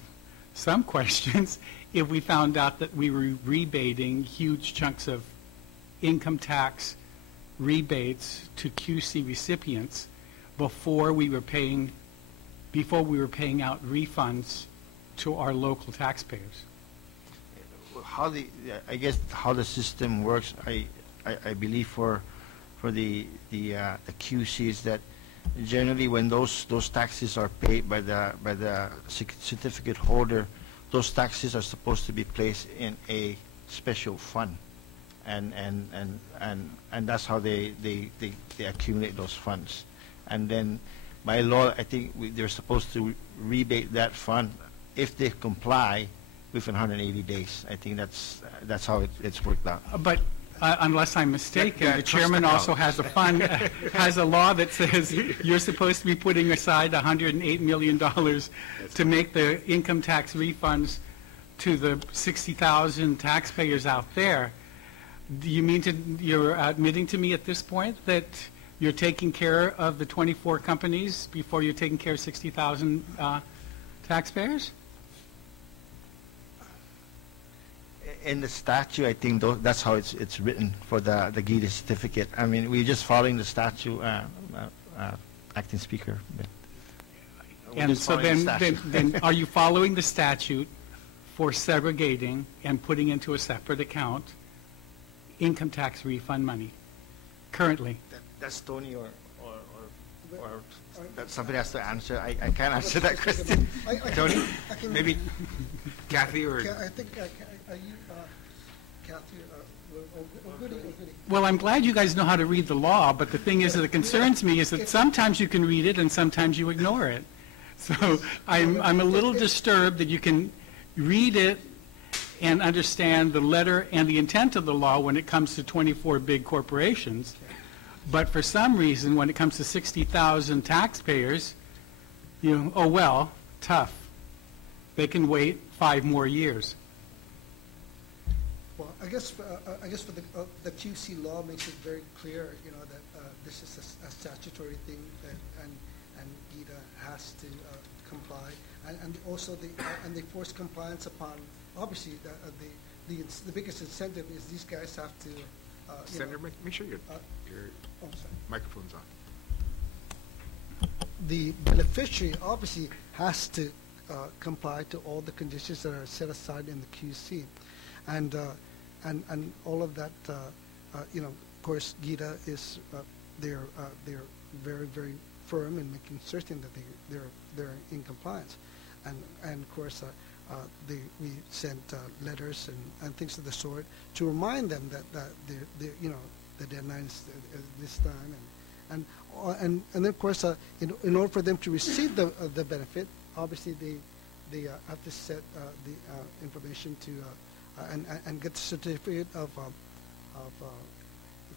some questions if we found out that we were rebating huge chunks of income tax rebates to QC recipients before we were paying out refunds to our local taxpayers. I guess how the system works, I believe for the QCs, that generally when those taxes are paid by the certificate holder, those taxes are supposed to be placed in a special fund, and that's how they accumulate those funds. And then by law, I think they're supposed to rebate that fund if they comply within 180 days. I think that's how it's worked out. But unless I'm mistaken, the chairman also has a fund, has a law that says you're supposed to be putting aside $108 million to make the income tax refunds to the 60,000 taxpayers out there. Do you mean you're admitting to me at this point that you're taking care of the 24 companies before you're taking care of 60,000 taxpayers? In the statute, I think that's how it's written for the GIDA certificate. I mean, we're just following the statute, Acting Speaker. And so then are you following the statute for segregating and putting into a separate account income tax refund money currently? That's Tony or that somebody has to answer. I can't answer that question. Tony? Maybe Kathy or... I think, are you, Kathy, or Goody? Well, I'm glad you guys know how to read the law, but the thing is that concerns me is that sometimes you can read it and sometimes you ignore it. So I'm a little disturbed that you can read it and understand the letter and the intent of the law when it comes to 24 big corporations, but for some reason, when it comes to 60,000 taxpayers, oh well, tough. They can wait 5 more years. Well, I guess for the QC law makes it very clear, that this is a statutory thing, and GIDA has to comply, and also they force compliance upon. Obviously, the biggest incentive is these guys have to. Senator, make sure your microphone's on. The beneficiary obviously has to comply to all the conditions that are set aside in the QC, and all of that. Of course, GIDA is they're very, very firm in making certain that they're in compliance, and of course. We sent letters and things of the sort to remind them that the deadline is this time, and then of course in order for them to receive the benefit, obviously they have to set the information to and get the certificate of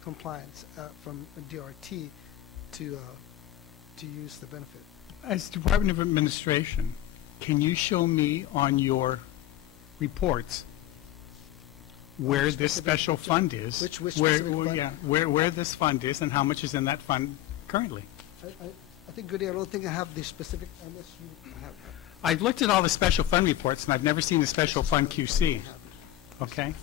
compliance from DRT to use the benefit. As Department of Administration, can you show me on your reports where this special fund is? Which where, specific fund? Yeah, where this fund is and how much is in that fund currently? I think, Goody, I don't think I have the specific, unless you have. I've looked at all the special fund reports, and I've never seen the special fund QC. Okay?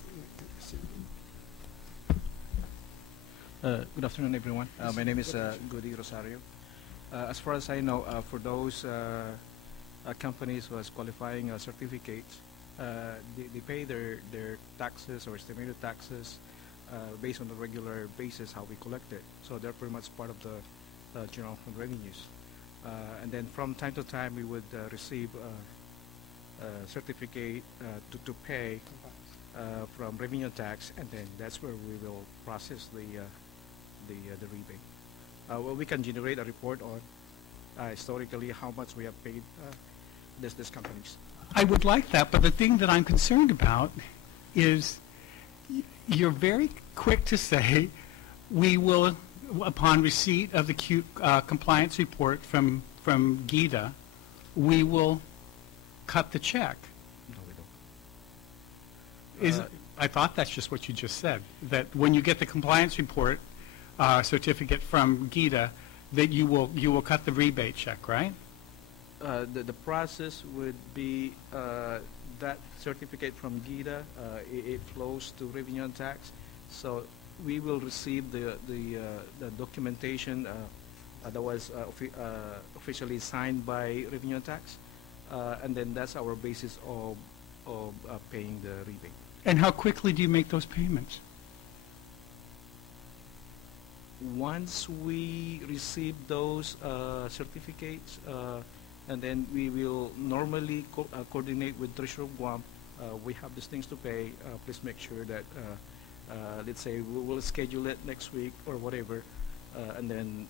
Good afternoon, everyone. My name is Goody Rosario. As far as I know, for those companies who has qualifying certificates, they pay their taxes or estimated taxes based on the regular basis how we collect it. So they're pretty much part of the general fund revenues. And then from time to time we would receive a certificate to pay from revenue tax, and then that's where we will process the rebate. Well, we can generate a report on historically how much we have paid these companies. I would like that, but the thing that I'm concerned about is You're very quick to say, we will, upon receipt of the compliance report from GITA, we will cut the check. No, we don't. I thought that's just what you just said, that when you get the compliance report certificate from GITA, that you will cut the rebate check, right? The process would be that certificate from GITA, it flows to revenue and tax. So we will receive the documentation that was officially signed by revenue and tax, and then that's our basis of paying the rebate. And how quickly do you make those payments? Once we receive those certificates, and then we will normally coordinate with Treasurer of Guam. We have these things to pay. Please make sure that, let's say, we'll schedule it next week or whatever, and then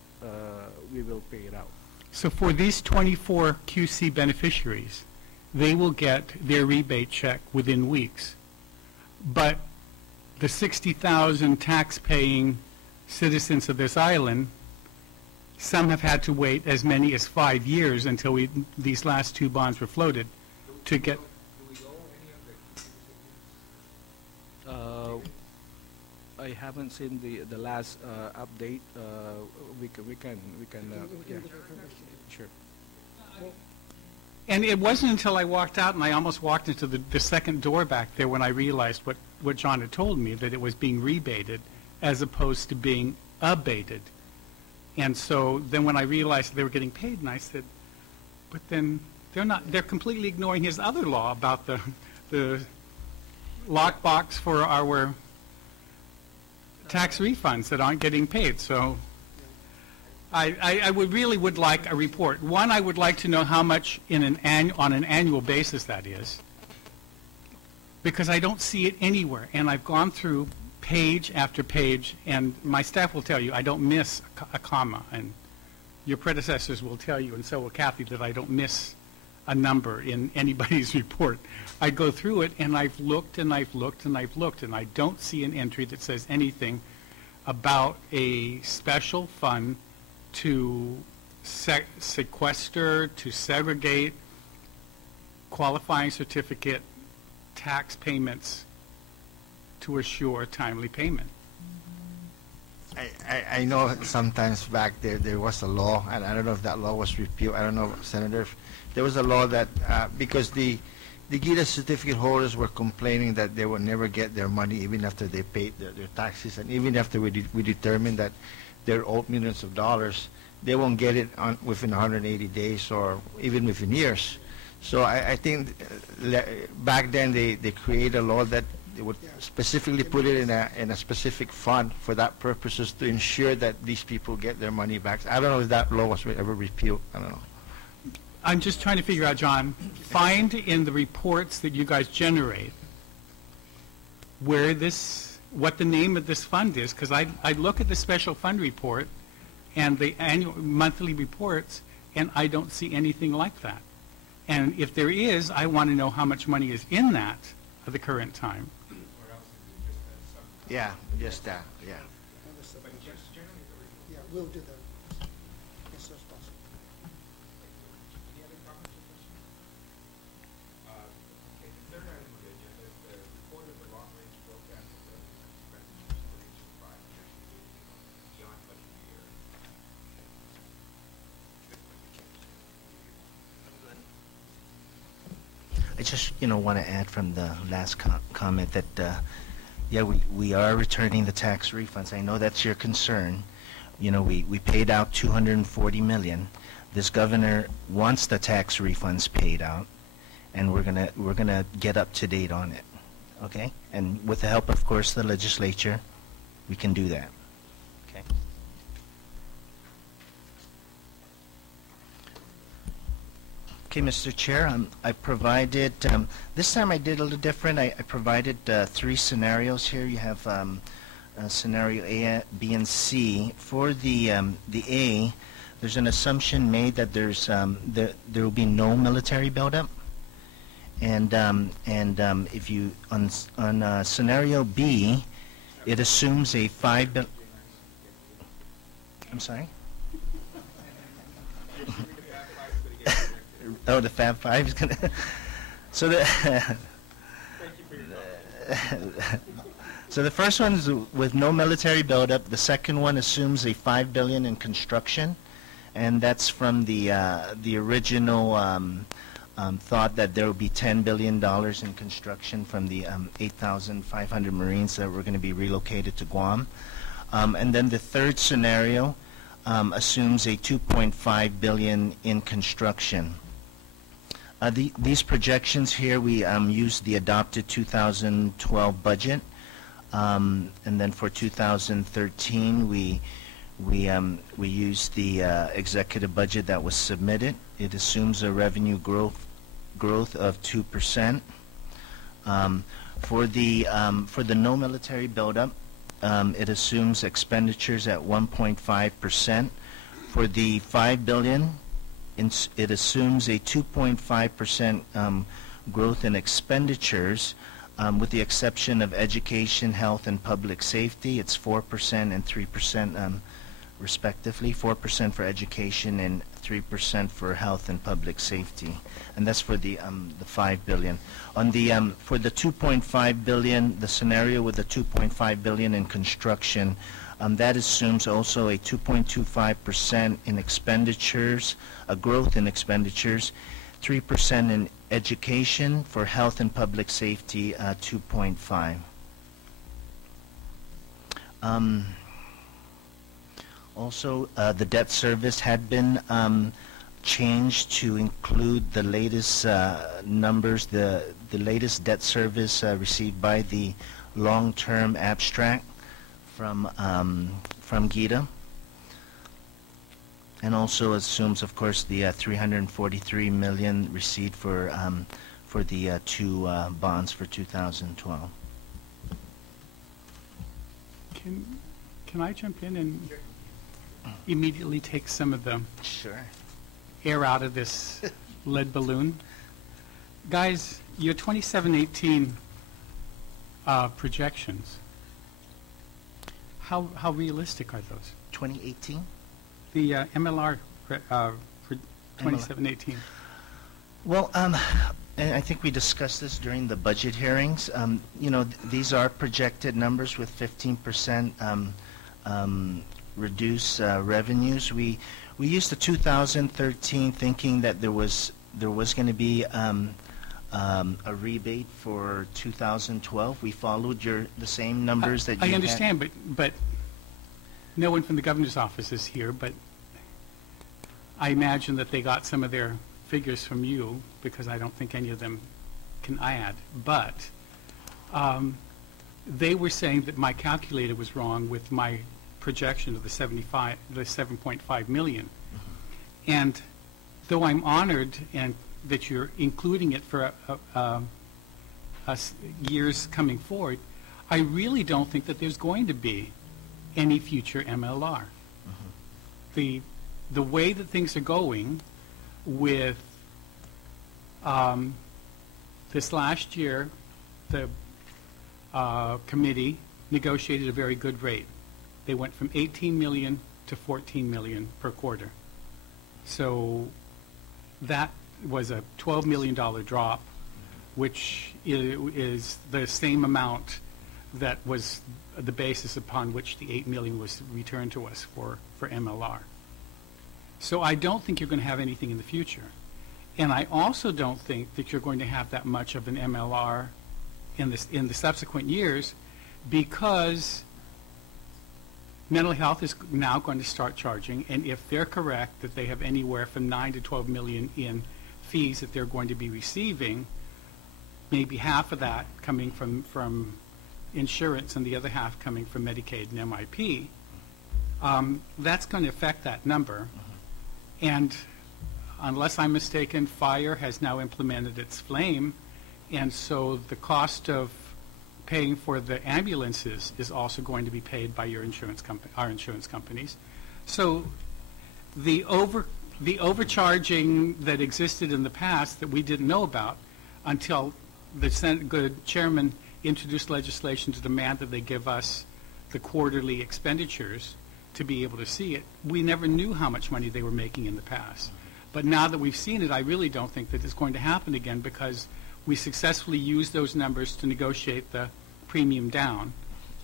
we will pay it out. So for these 24 QC beneficiaries, they will get their rebate check within weeks. But the 60,000 tax-paying citizens of this island, some have had to wait as many as 5 years until these last two bonds were floated to get. I haven't seen the last update. We can yeah, sure. And it wasn't until I walked out and I almost walked into the second door back there when I realized what John had told me, that it was being rebated as opposed to being abated. And so then when I realized they were getting paid, and I said, but then they're completely ignoring his other law about the lockbox for our tax refunds that aren't getting paid. So I really would like a report. One, I would like to know how much on an annual basis that is, because I don't see it anywhere. And I've gone through page after page, and my staff will tell you I don't miss a comma, and your predecessors will tell you, and so will Kathy, that I don't miss a number in anybody's report. I go through it, and I've looked, and I've looked, and I've looked, and I don't see an entry that says anything about a special fund to sequester, to segregate qualifying certificate tax payments to assure timely payment. I know sometimes back there was a law, and I don't know if that law was repealed. I don't know, Senator. There was a law that because the GITA certificate holders were complaining that they would never get their money even after they paid their taxes, and even after we determined that they're owed millions of dollars, they won't get it within 180 days or even within years. So I think back then they created a law that they would specifically put it in a specific fund for that purposes to ensure that these people get their money back. I don't know if that law was ever repealed. I don't know. I'm just trying to figure out, John, find in the reports that you guys generate what the name of this fund is, because I look at the special fund report and the monthly reports, and I don't see anything like that. And if there is, I want to know how much money is in that at the current time. Yeah, just that, yeah. Yeah, we'll do that as soon as possible. Any other comments or questions? Okay, the third item of the agenda is the report of the long-range forecast of revenues and expenditures for Region 5 beyond budget year. I just, want to add from the last comment that, yeah, we are returning the tax refunds. I know that's your concern. We paid out $240 million. This governor wants the tax refunds paid out, and we're gonna get up to date on it. Okay? And with the help, of course, the legislature, we can do that. Okay? Okay, Mr. Chair, I provided, this time I did a little different. I provided 3 scenarios here. You have scenario A, B, and C. For the A, there's an assumption made that there will be no military buildup. If you, on scenario B, it assumes a I'm sorry? Oh, the Fab Five is going to... So so the first one is with no military buildup. The second one assumes a $5 billion in construction, and that's from the original thought that there will be $10 billion in construction from the 8,500 Marines that were going to be relocated to Guam. And then the third scenario assumes a $2.5 billion in construction. These projections here, we used the adopted 2012 budget, and then for 2013 we used the executive budget that was submitted. It assumes a revenue growth of 2%. For the no military buildup, it assumes expenditures at 1.5%. For the $5 billion, it assumes a 2.5% growth in expenditures, with the exception of education, health, and public safety. It's 4% and 3% respectively, 4% for education and 3% for health and public safety, and that's for the $5 billion. On the for the $2.5 billion, the scenario with the $2.5 billion in construction, that assumes also a 2.25% in expenditures, a growth in expenditures, 3% in education, for health and public safety, 2.5. Also, the debt service had been changed to include the latest numbers, the latest debt service received by the long-term abstract from GITA, and also assumes, of course, the $343 million received for the two bonds for 2012. Can I jump in and immediately take some of the air out of this lead balloon? Guys, your 27-18 projections, how realistic are those? 2018? The MLR for 27-18. Well, and I think we discussed this during the budget hearings. You know, these are projected numbers with 15% reduce revenues. We used the 2013 thinking that there was going to be a rebate for 2012. We followed the same numbers that you I understand, but no one from the governor's office is here, but I imagine that they got some of their figures from you, because I don't think any of them can add. But they were saying that my calculator was wrong with my projection of the 7.5 million. And though I'm honored and that you're including it for years coming forward, I really don't think that there's going to be any future MLR. The way that things are going with this last year, the committee negotiated a very good rate. They went from 18 million to 14 million per quarter. So that was a $12 million drop, which is the same amount that was the basis upon which the 8 million was returned to us for MLR. So I don't think you're going to have anything in the future. And I also don't think that you're going to have that much of an MLR in the subsequent years, because mental health is now going to start charging, and if they're correct that they have anywhere from 9 to 12 million in fees that they're going to be receiving, maybe half of that coming from insurance and the other half coming from Medicaid and MIP, that's going to affect that number. And unless I'm mistaken, Fire has now implemented its flame, and so the cost of paying for the ambulances is also going to be paid by our insurance companies. So the overcharging that existed in the past that we didn't know about, until the chairman introduced legislation to demand that they give us the quarterly expenditures to be able to see it. We never knew how much money they were making in the past. But now that we've seen it, I really don't think that it's going to happen again, because we successfully used those numbers to negotiate the premium down,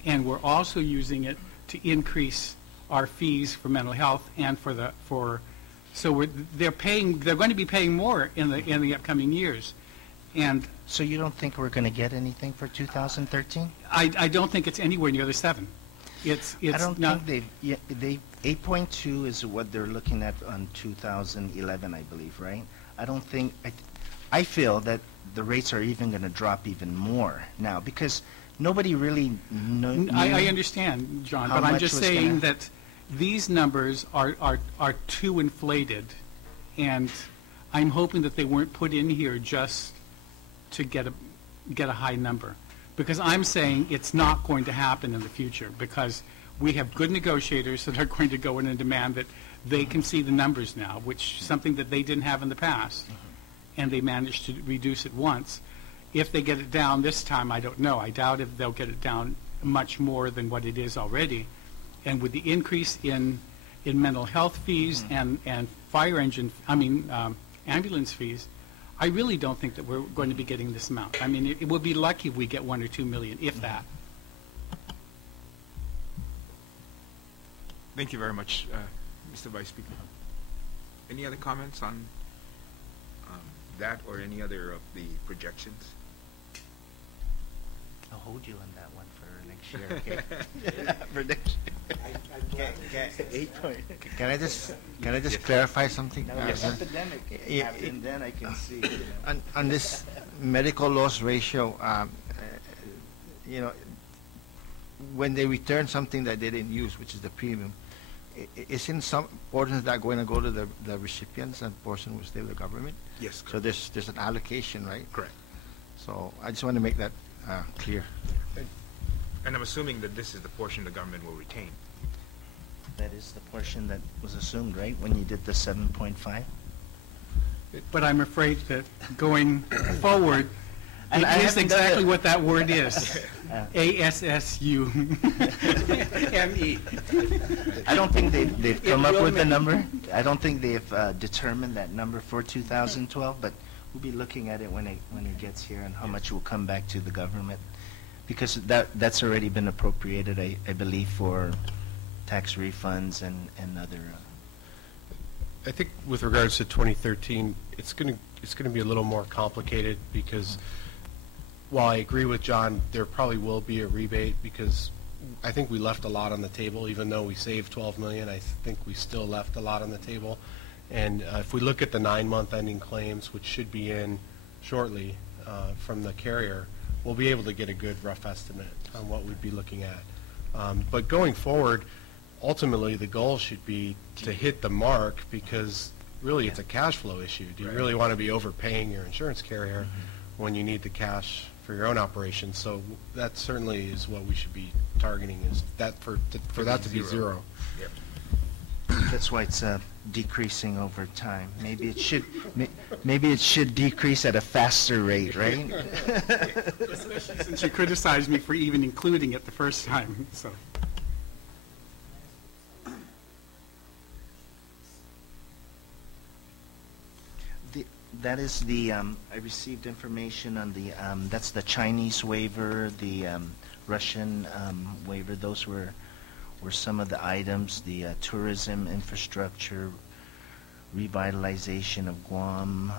and we're also using it to increase our fees for mental health and they're going to be paying more in the upcoming years. And So you don't think we're going to get anything for 2013? I don't think it's anywhere near the 7. It's I don't not, think they 8.2 is what they're looking at on 2011, I believe, right? I don't think, I feel that the rates are even going to drop even more now, because nobody really knew. I understand, John, how but I'm much just was saying gonna- that these numbers are too inflated, and I'm hoping that they weren't put in here just to get a high number, because I'm saying it's not going to happen in the future, because we have good negotiators that are going to go in and demand that they can see the numbers now, which something that they didn't have in the past, and they managed to reduce it once. If they get it down this time, I don't know. I doubt if they'll get it down much more than what it is already. And with the increase in mental health fees and fire engine, ambulance fees, I really don't think that we're going to be getting this amount. I mean, it would be lucky if we get 1 or 2 million, if that. Thank you very much, Mr. Vice Speaker. Any other comments on that or any other of the projections? I'll hold you on that one for next year, okay? For next year. Can I just clarify something? Now, the epidemic happened, then I can see. On this medical loss ratio, when they return something that they didn't use, which is the premium, isn't some portion of that going to go to the recipients and portion will stay with the government? Yes, So there's an allocation, right? correct. So I just want to make that clear. And I'm assuming that this is the portion the government will retain. That is the portion that was assumed, right, when you did the 7.5? But I'm afraid that going forward, And I it is haven't done exactly it. what that word is. ASSUME. I don't think they've come up will with the make- number. I don't think they've determined that number for 2012, but we'll be looking at it when it gets here and how much will come back to the government. Because that's already been appropriated, I believe, for tax refunds and other. I think with regards to 2013, it's going to be a little more complicated, because while I agree with John, there probably will be a rebate, because I think we left a lot on the table. Even though we saved $12 million, I think we still left a lot on the table. And if we look at the 9-month ending claims, which should be in shortly from the carrier, we'll be able to get a good rough estimate on what we'd be looking at. But going forward, ultimately the goal should be to hit the mark, because really it's a cash flow issue. Do you really want to be overpaying your insurance carrier when you need the cash for your own operation? So that certainly is what we should be targeting, is that for that to be zero. Yep. That's why it's decreasing over time. Maybe it should decrease at a faster rate, right? Especially since you criticized me for even including it the first time, so. That is the, I received information on the, that's the Chinese waiver, the Russian waiver. Those were some of the items, the tourism infrastructure, revitalization of Guam.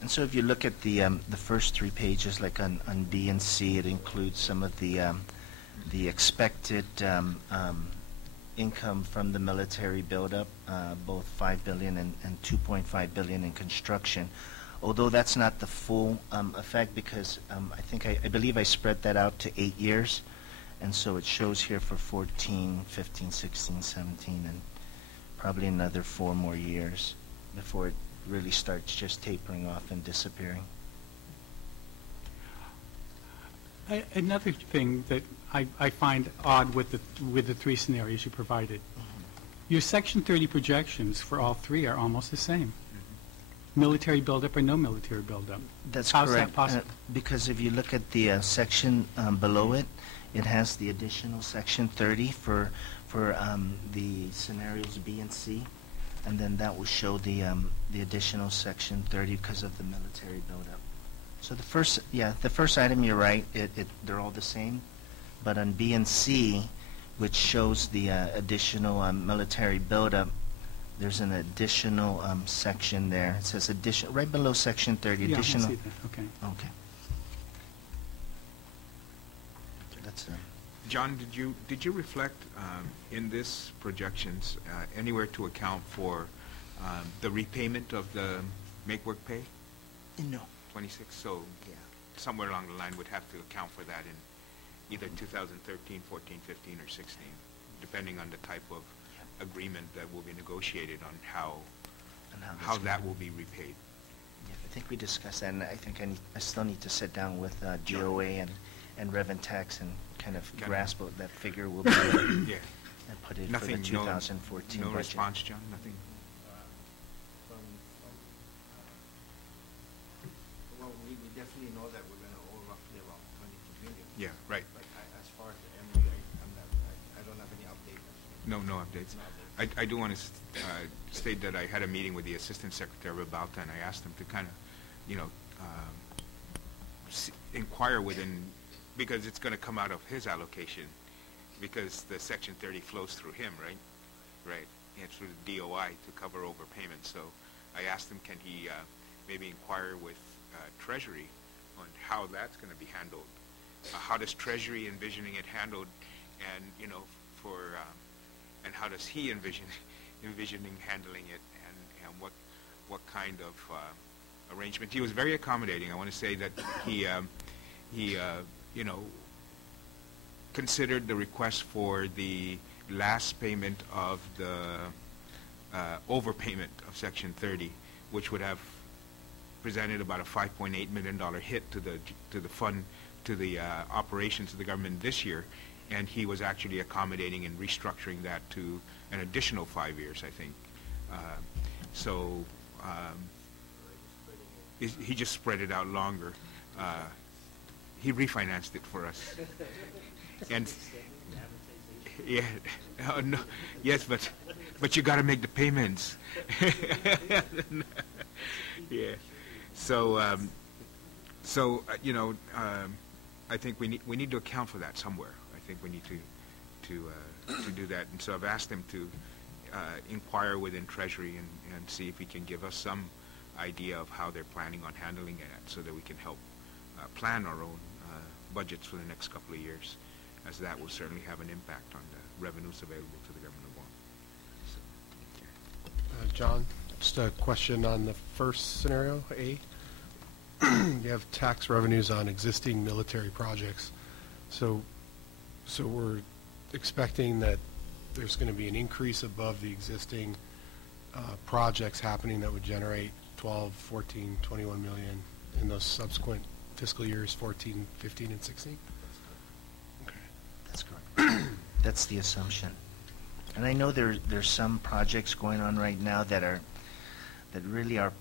And so if you look at the first 3 pages, like on B and C, it includes some of the expected income from the military buildup, both $5 billion and $2.5 billion in construction. Although that's not the full effect, because I believe I spread that out to 8 years, and so it shows here for 14, 15, 16, 17, and probably another 4 more years before it really starts just tapering off and disappearing. Another thing that I find odd with the three scenarios you provided, your Section 30 projections for all three are almost the same. Military buildup or no military buildup. That's How's correct. that possible? Because if you look at the section below it, it has the additional Section 30 for the scenarios B and C, and then that will show the additional Section 30 because of the military buildup. So the first item, you're right, they're all the same, but on B and C, which shows the additional military buildup, there's an additional section there. It says right below Section 30, Yeah, I additional. see that. Okay. Okay. That's John, did you reflect in this projections anywhere to account for the repayment of the make-work pay? no. 26, so Yeah. somewhere along the line would have to account for that in either 2013, 14, 15, or 16, depending on the type of agreement that will be negotiated on how And how that's that gonna- will be repaid. Yeah, I think we discussed that, and I think I still need to sit down with DOA and Revitalization and kind of Got it. grasp what that figure will be Yeah. and put it Nothing, for the 2014 no budget. response, John? Nothing? Well, we definitely know that we're going to owe roughly about 22 million. Yeah, right. But as far as the MOU, I don't have any update. No updates. I do want to state that I had a meeting with the Assistant Secretary of Balta, and I asked him to kind of, inquire within, because it's going to come out of his allocation, because the Section 30 flows through him, right? Right. And through the DOI to cover overpayments. So I asked him, can he maybe inquire with Treasury on how that's going to be handled? How does Treasury envisioning it handled, and and how does he envisioning handling it, and what kind of arrangement? He was very accommodating. I want to say that he considered the request for the last payment of the overpayment of Section 30, which would have presented about a $5.8 million hit to the fund, to the operations of the government this year, and he was actually accommodating and restructuring that to an additional 5 years, I think. He just spread it out longer. He refinanced it for us. And yeah, oh, no, yes, but you got to make the payments. Yeah. So I think we need to account for that somewhere. I think we need to do that. And so I've asked him to inquire within Treasury and see if he can give us some idea of how they're planning on handling it, so that we can help plan our own budgets for the next couple of years, as that will certainly have an impact on the revenues available to the government of Guam. John, just a question on the first scenario, A. You have tax revenues on existing military projects. So we're expecting that there's going to be an increase above the existing projects happening that would generate 12, 14, 21 million in those subsequent fiscal years, 14, 15, and 16? Okay. That's correct. That's the assumption. And I know there's some projects going on right now that really are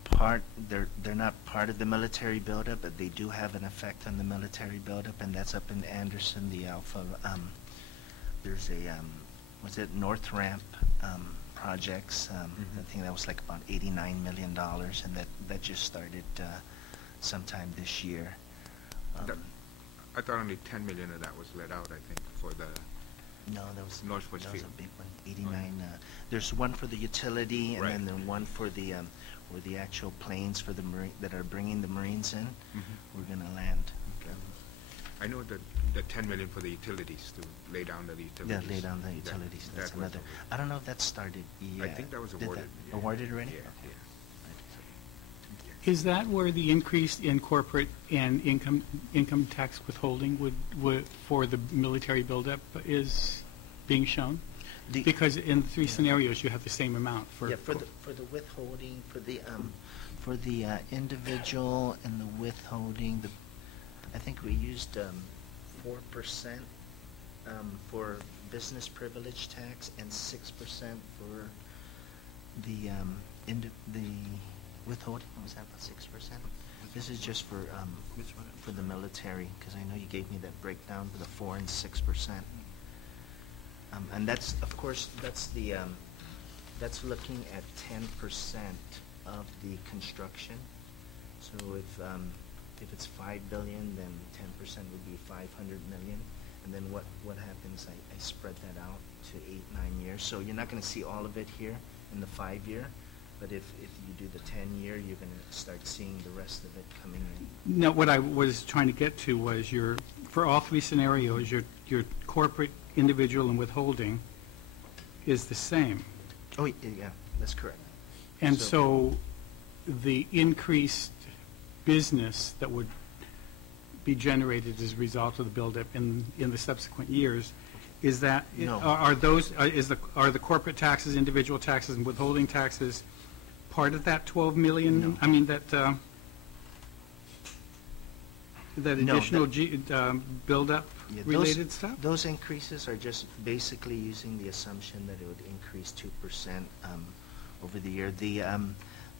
they're not part of the military buildup, but they do have an effect on the military buildup, and that's up in Anderson, the Alpha. There's a North Ramp projects. I think that was like about $89 million, and that just started sometime this year. I thought only 10 million of that was let out, I think, for the... No, that was Northwest that was Field. a big one. 89. There's one for the utility, and Right. then the one for the where the actual planes for the that are bringing the Marines in. We're going to land. Okay. I know that the 10 million for the utilities, to lay down the Yeah, utilities. lay down the utilities. That's that was another. awarded. I don't know if that started yet. I think that was Did awarded. that- Awarded already? Yeah. Is that where the increase in corporate and income tax withholding would for the military buildup is being shown? Because in the three scenarios, you have the same amount for... Yeah, for the withholding, for the individual and the withholding, I think we used 4% for business privilege tax and 6% for the withholding. Was that about 6%? This is just for for the military, because I know you gave me that breakdown for the 4 and 6%. And that's, of course, that's the that's looking at 10% of the construction. So if it's $5 billion, then 10% would be $500 million. And then what happens? I spread that out to 8-9 years. So you're not going to see all of it here in the 5-year, but if you do the 10-year, you're going to start seeing the rest of it coming in. No, what I was trying to get to was for all three scenarios, your corporate, individual, and withholding is the same. Oh, yeah, that's correct. And so the increased business that would be generated as a result of the buildup in the subsequent years, is that, No. are the corporate taxes, individual taxes, and withholding taxes part of that 12 million? No. I mean, that No, additional buildup Yeah, related stuff? Those increases are just basically using the assumption that it would increase 2% over the year.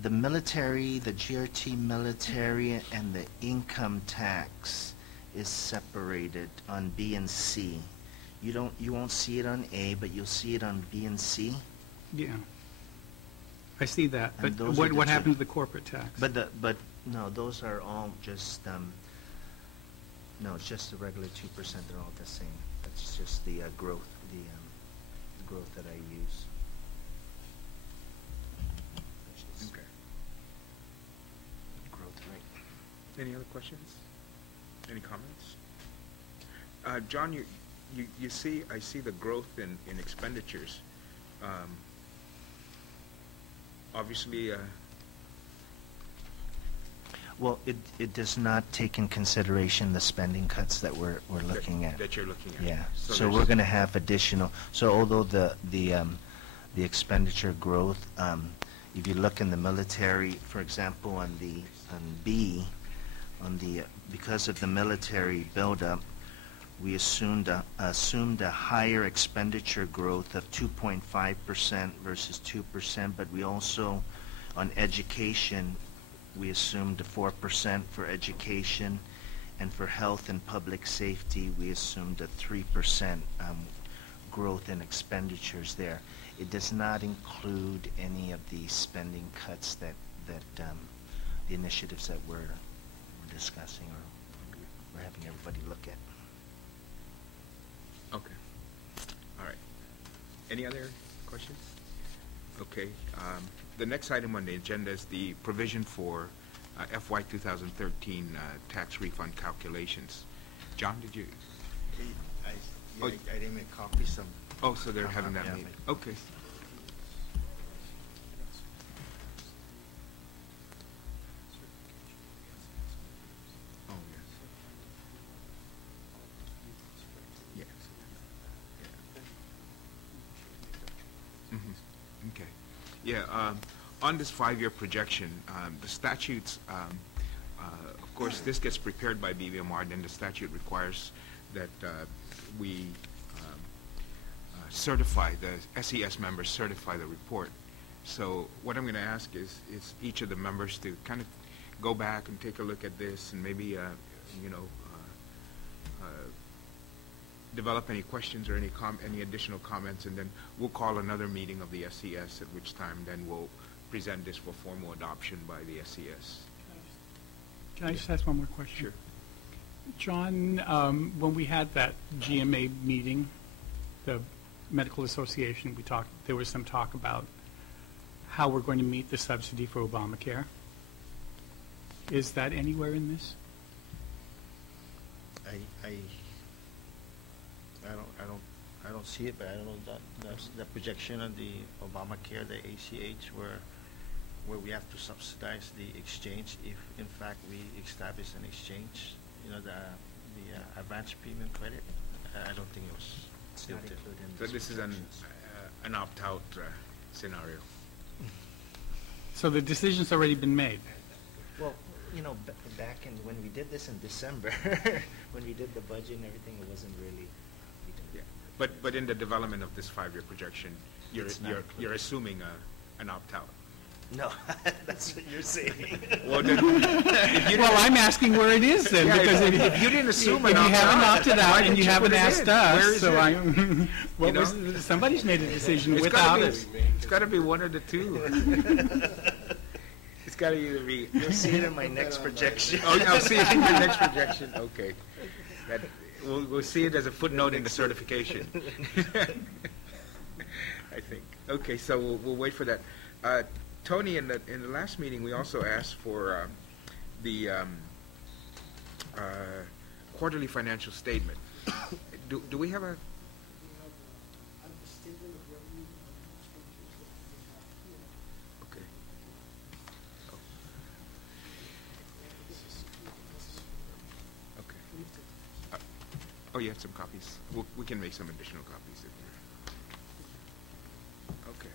The military, the GRT military, and the income tax is separated on B and C. You won't see it on A, but you'll see it on B and C. Yeah. I see that, but And those are the what two. happened to the corporate tax? But no, those are all just no, it's just the regular 2%. They're all the same. That's just the growth, the growth that I use. Okay. Growth rate. Any other questions? Any comments? John, you see, I see the growth in expenditures. Obviously, Well, it does not take in consideration the spending cuts that we're looking at. that you're looking at. Yeah, so there's- we're going to have additional, so although the expenditure growth, if you look in the military, for example, on B, because of the military buildup, we assumed a higher expenditure growth of 2.5% versus 2%, but we also, on education, we assumed a 4% for education, and for health and public safety, we assumed a 3% growth in expenditures there. It does not include any of the spending cuts that the initiatives that we're discussing or we're having everybody look at. Okay. All right. Any other questions? Okay. The next item on the agenda is the provision for FY 2013 tax refund calculations. John, did you? I didn't make copies of. Oh, so they're having that Yeah. meeting. Okay. Oh, yes. Yes. Mhm. Okay. Yeah, on this 5-year projection, the statutes, of course, this gets prepared by BVMR, then the statute requires that we certify, the SES members certify the report. So what I'm going to ask is each of the members to kind of go back and take a look at this and maybe, develop any questions or any additional comments, and then we'll call another meeting of the SES, at which time then we'll present this for formal adoption by the SES. Can I just ask one more question? Sure. John, when we had that GMA meeting, the Medical Association, there was some talk about how we're going to meet the subsidy for Obamacare. Is that anywhere in this? I don't see it, but I don't know that's the projection of the Obamacare, the ACH, where we have to subsidize the exchange if in fact we establish an exchange, the advance premium credit. I don't think it was built in. So this is an opt-out scenario. So the decision's already been made? Well, back in, when we did this in December, when we did the budget and everything, it wasn't really. Yeah. But in the development of this 5-year projection, It's not included. you're assuming an opt-out. No, that's what you're saying. Well, then, if you Well, didn't- I'm asking where it is then, Yeah, because if you didn't assume if an you haven't opt-out, opted why out didn't and you you haven't put it asked in? Where us, is so it? I'm, what You was, know? somebody's made a decision It's without gotta us. be, it's got to be one of the two. It's got to either be. You'll see it in my next projection. Oh, I'll see it in your next projection. Okay, that we'll see it as a footnote in the certification. I think. Okay, so we'll wait for that. Tony, in the last meeting, we also asked for the quarterly financial statement. Do we have a? Okay. Okay. Oh, you had some copies. We can make some additional copies if you. Okay.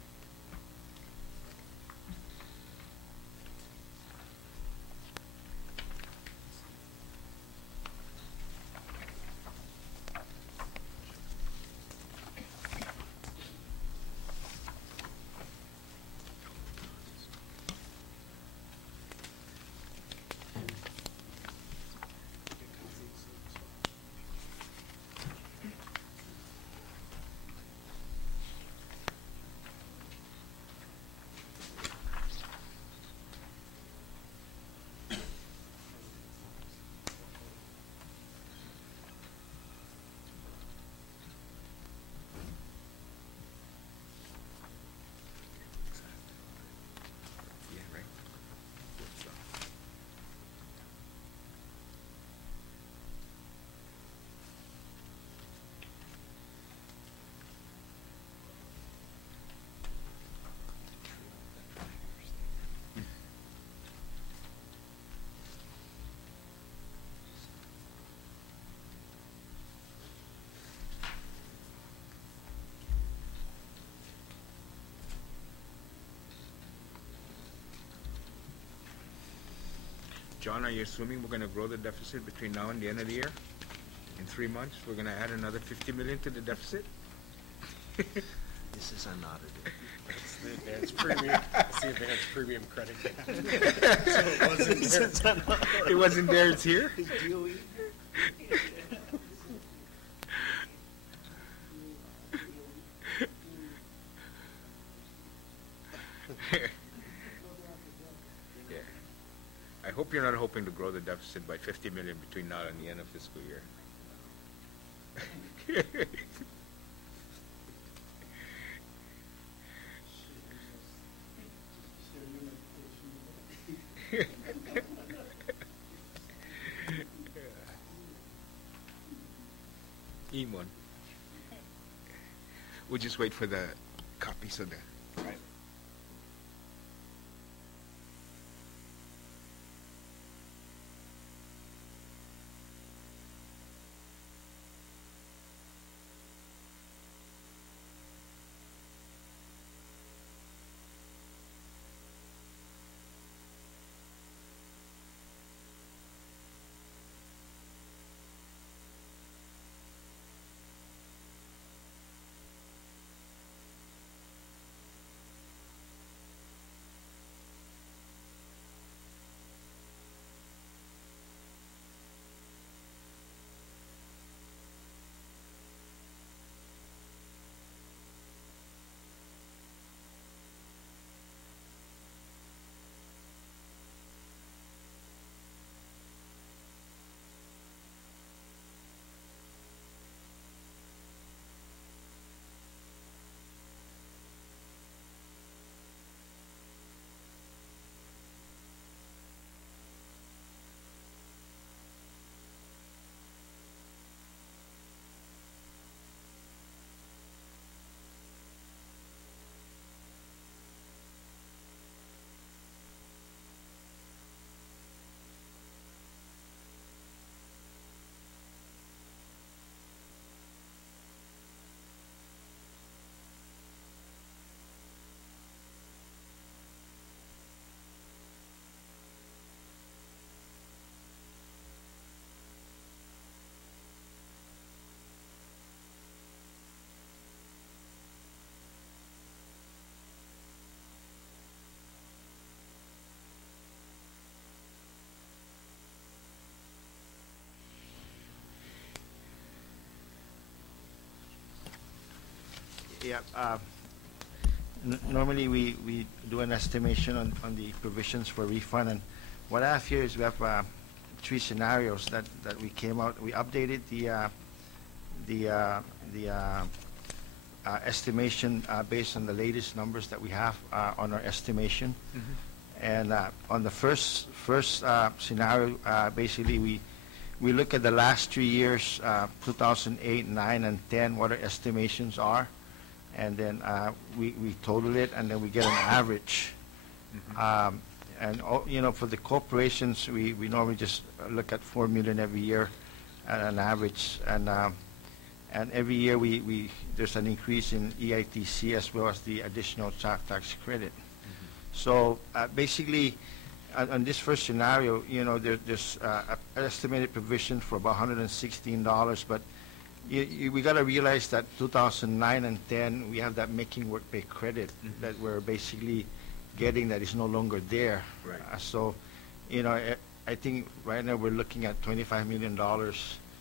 Yeah, right. So, John, are you assuming we're going to grow the deficit between now and the end of the year? In 3 months, we're going to add another 50 million to the deficit? This is unaudited. It's the advanced premium, it's the advanced premium credit. It wasn't there, it's here? Yeah. I hope you're not hoping to grow the deficit by 50 million between now and the end of fiscal year. E1. We'll just wait for the copies of the. Yeah, normally we do an estimation on the provisions for refund, and what I have here is we have 3 scenarios that we came out. We updated the estimation based on the latest numbers that we have on our estimation. And on the first scenario, basically we look at the last 3 years, 2008, 9, and 10, what our estimations are, and then we total it, and then we get an average. And for the corporations, we normally just look at 4 million every year at an average, and every year there's an increase in EITC as well as the additional child tax credit. So basically, on this first scenario, there's an estimated provision for about $116, but we got to realize that 2009 and 10, we have that making work pay credit that we're basically getting that is no longer there. Right. So, I think right now we're looking at $25 million.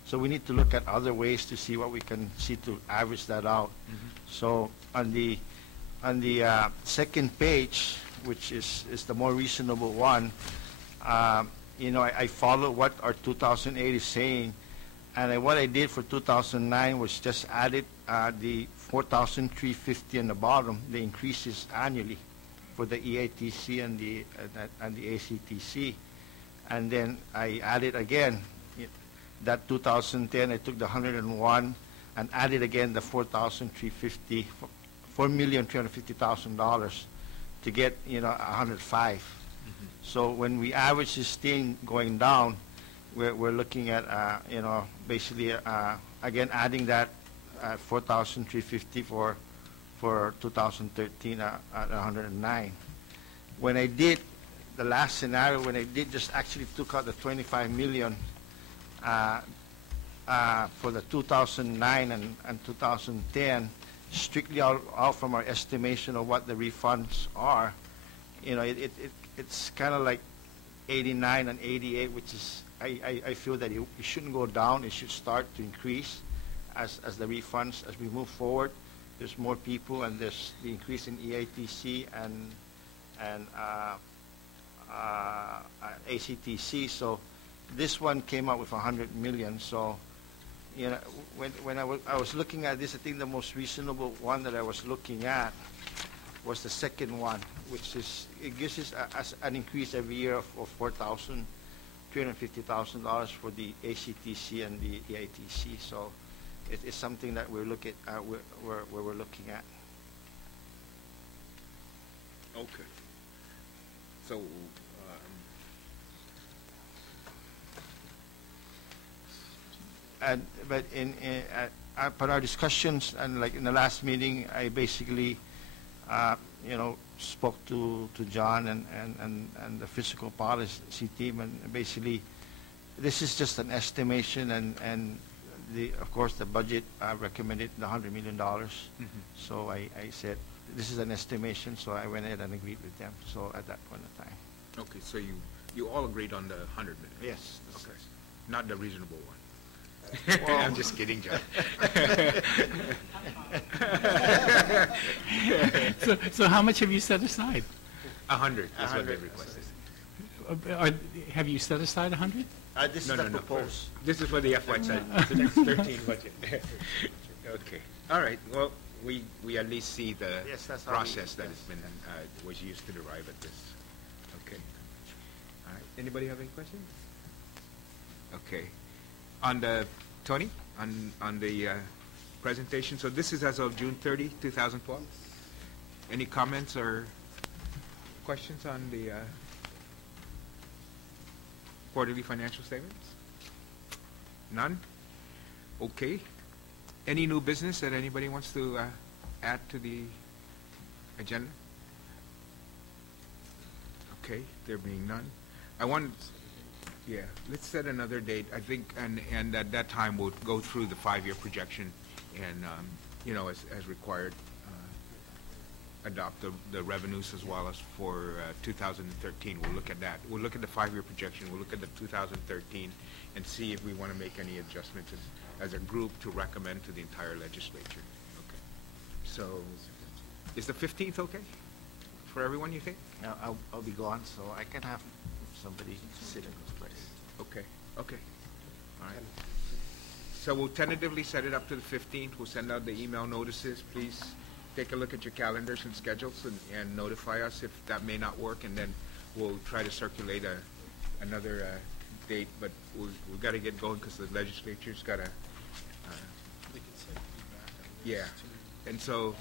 So we need to look at other ways to see what we can see to average that out. So on the second page, which is the more reasonable one, I follow what our 2008 is saying, and what I did for 2009 was just added the $4,350 on the bottom, the increases annually for the EITC and the ACTC, and then I added again that 2010. I took the 101 and added again the $4,350, $4,350,000 to get 105. So when we average this thing going down, we're looking at basically again adding that 4,350 for 2013 at 109. When I did the last scenario, when I did just actually took out the 25 million for the 2009 and 2010, strictly out from our estimation of what the refunds are, it's kind of like 89 and 88, which is I feel that it shouldn't go down. It should start to increase as the refunds, as we move forward. There's more people, and there's the increase in EITC and ACTC. So this one came out with 100 million. So when I was looking at this, I think the most reasonable one that I was looking at was the second one, which is it gives us an increase every year of $350,000 for the ACTC and the EITC. So it's something that we're looking at. Okay. So, but per our discussions and like in the last meeting, I basically, spoke to John and the fiscal policy team, and basically, this is just an estimation, and of course the budget recommended the $100 million. So I said this is an estimation, so I went ahead and agreed with them. So at that point in time. okay, so you all agreed on the 100 million? Yes. Okay. Not the reasonable one. Well, I'm just kidding, John. So how much have you set aside? 100 is what they 100. requested. Have you set aside 100? This No, is the no, no. proposed. This is for the FY the next 13 budget. Okay. All right. Well, we at least see the Yes, that's how process we- that yes. has been was used to derive at this. Okay. All right. Anybody have any questions? Okay. On the Tony, on the presentation. So this is as of June 30, 2012. Any comments or questions on the quarterly financial statements? None? Okay. Any new business that anybody wants to add to the agenda? Okay, there being none. Yeah, let's set another date, I think, and at that time, we'll go through the 5-year projection and, as required, adopt the revenues as well as for 2013. We'll look at that. We'll look at the 5-year projection. We'll look at the 2013 and see if we want to make any adjustments as a group to recommend to the entire legislature. Okay. So, is the 15th okay for everyone, you think? I'll be gone, so I can have somebody sit in this place. Okay, okay. All right. So we'll tentatively set it up to the 15th. We'll send out the email notices. Please take a look at your calendars and schedules and notify us if that may not work, and then we'll try to circulate another date, but we've got to get going because the legislature's got to, yeah. And so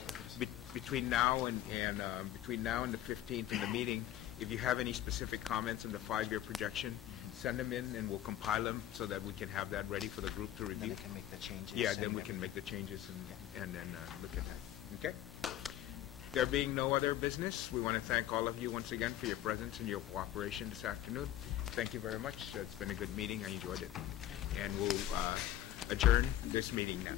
between now and the 15th in the meeting, if you have any specific comments on the 5-year projection, send them in and we'll compile them so that we can have that ready for the group to review. Then they can make the changes. Yeah, and then we can make the changes and then look at that. Okay? There being no other business, we want to thank all of you once again for your presence and your cooperation this afternoon. Thank you very much. It's been a good meeting. I enjoyed it. And we'll adjourn this meeting now.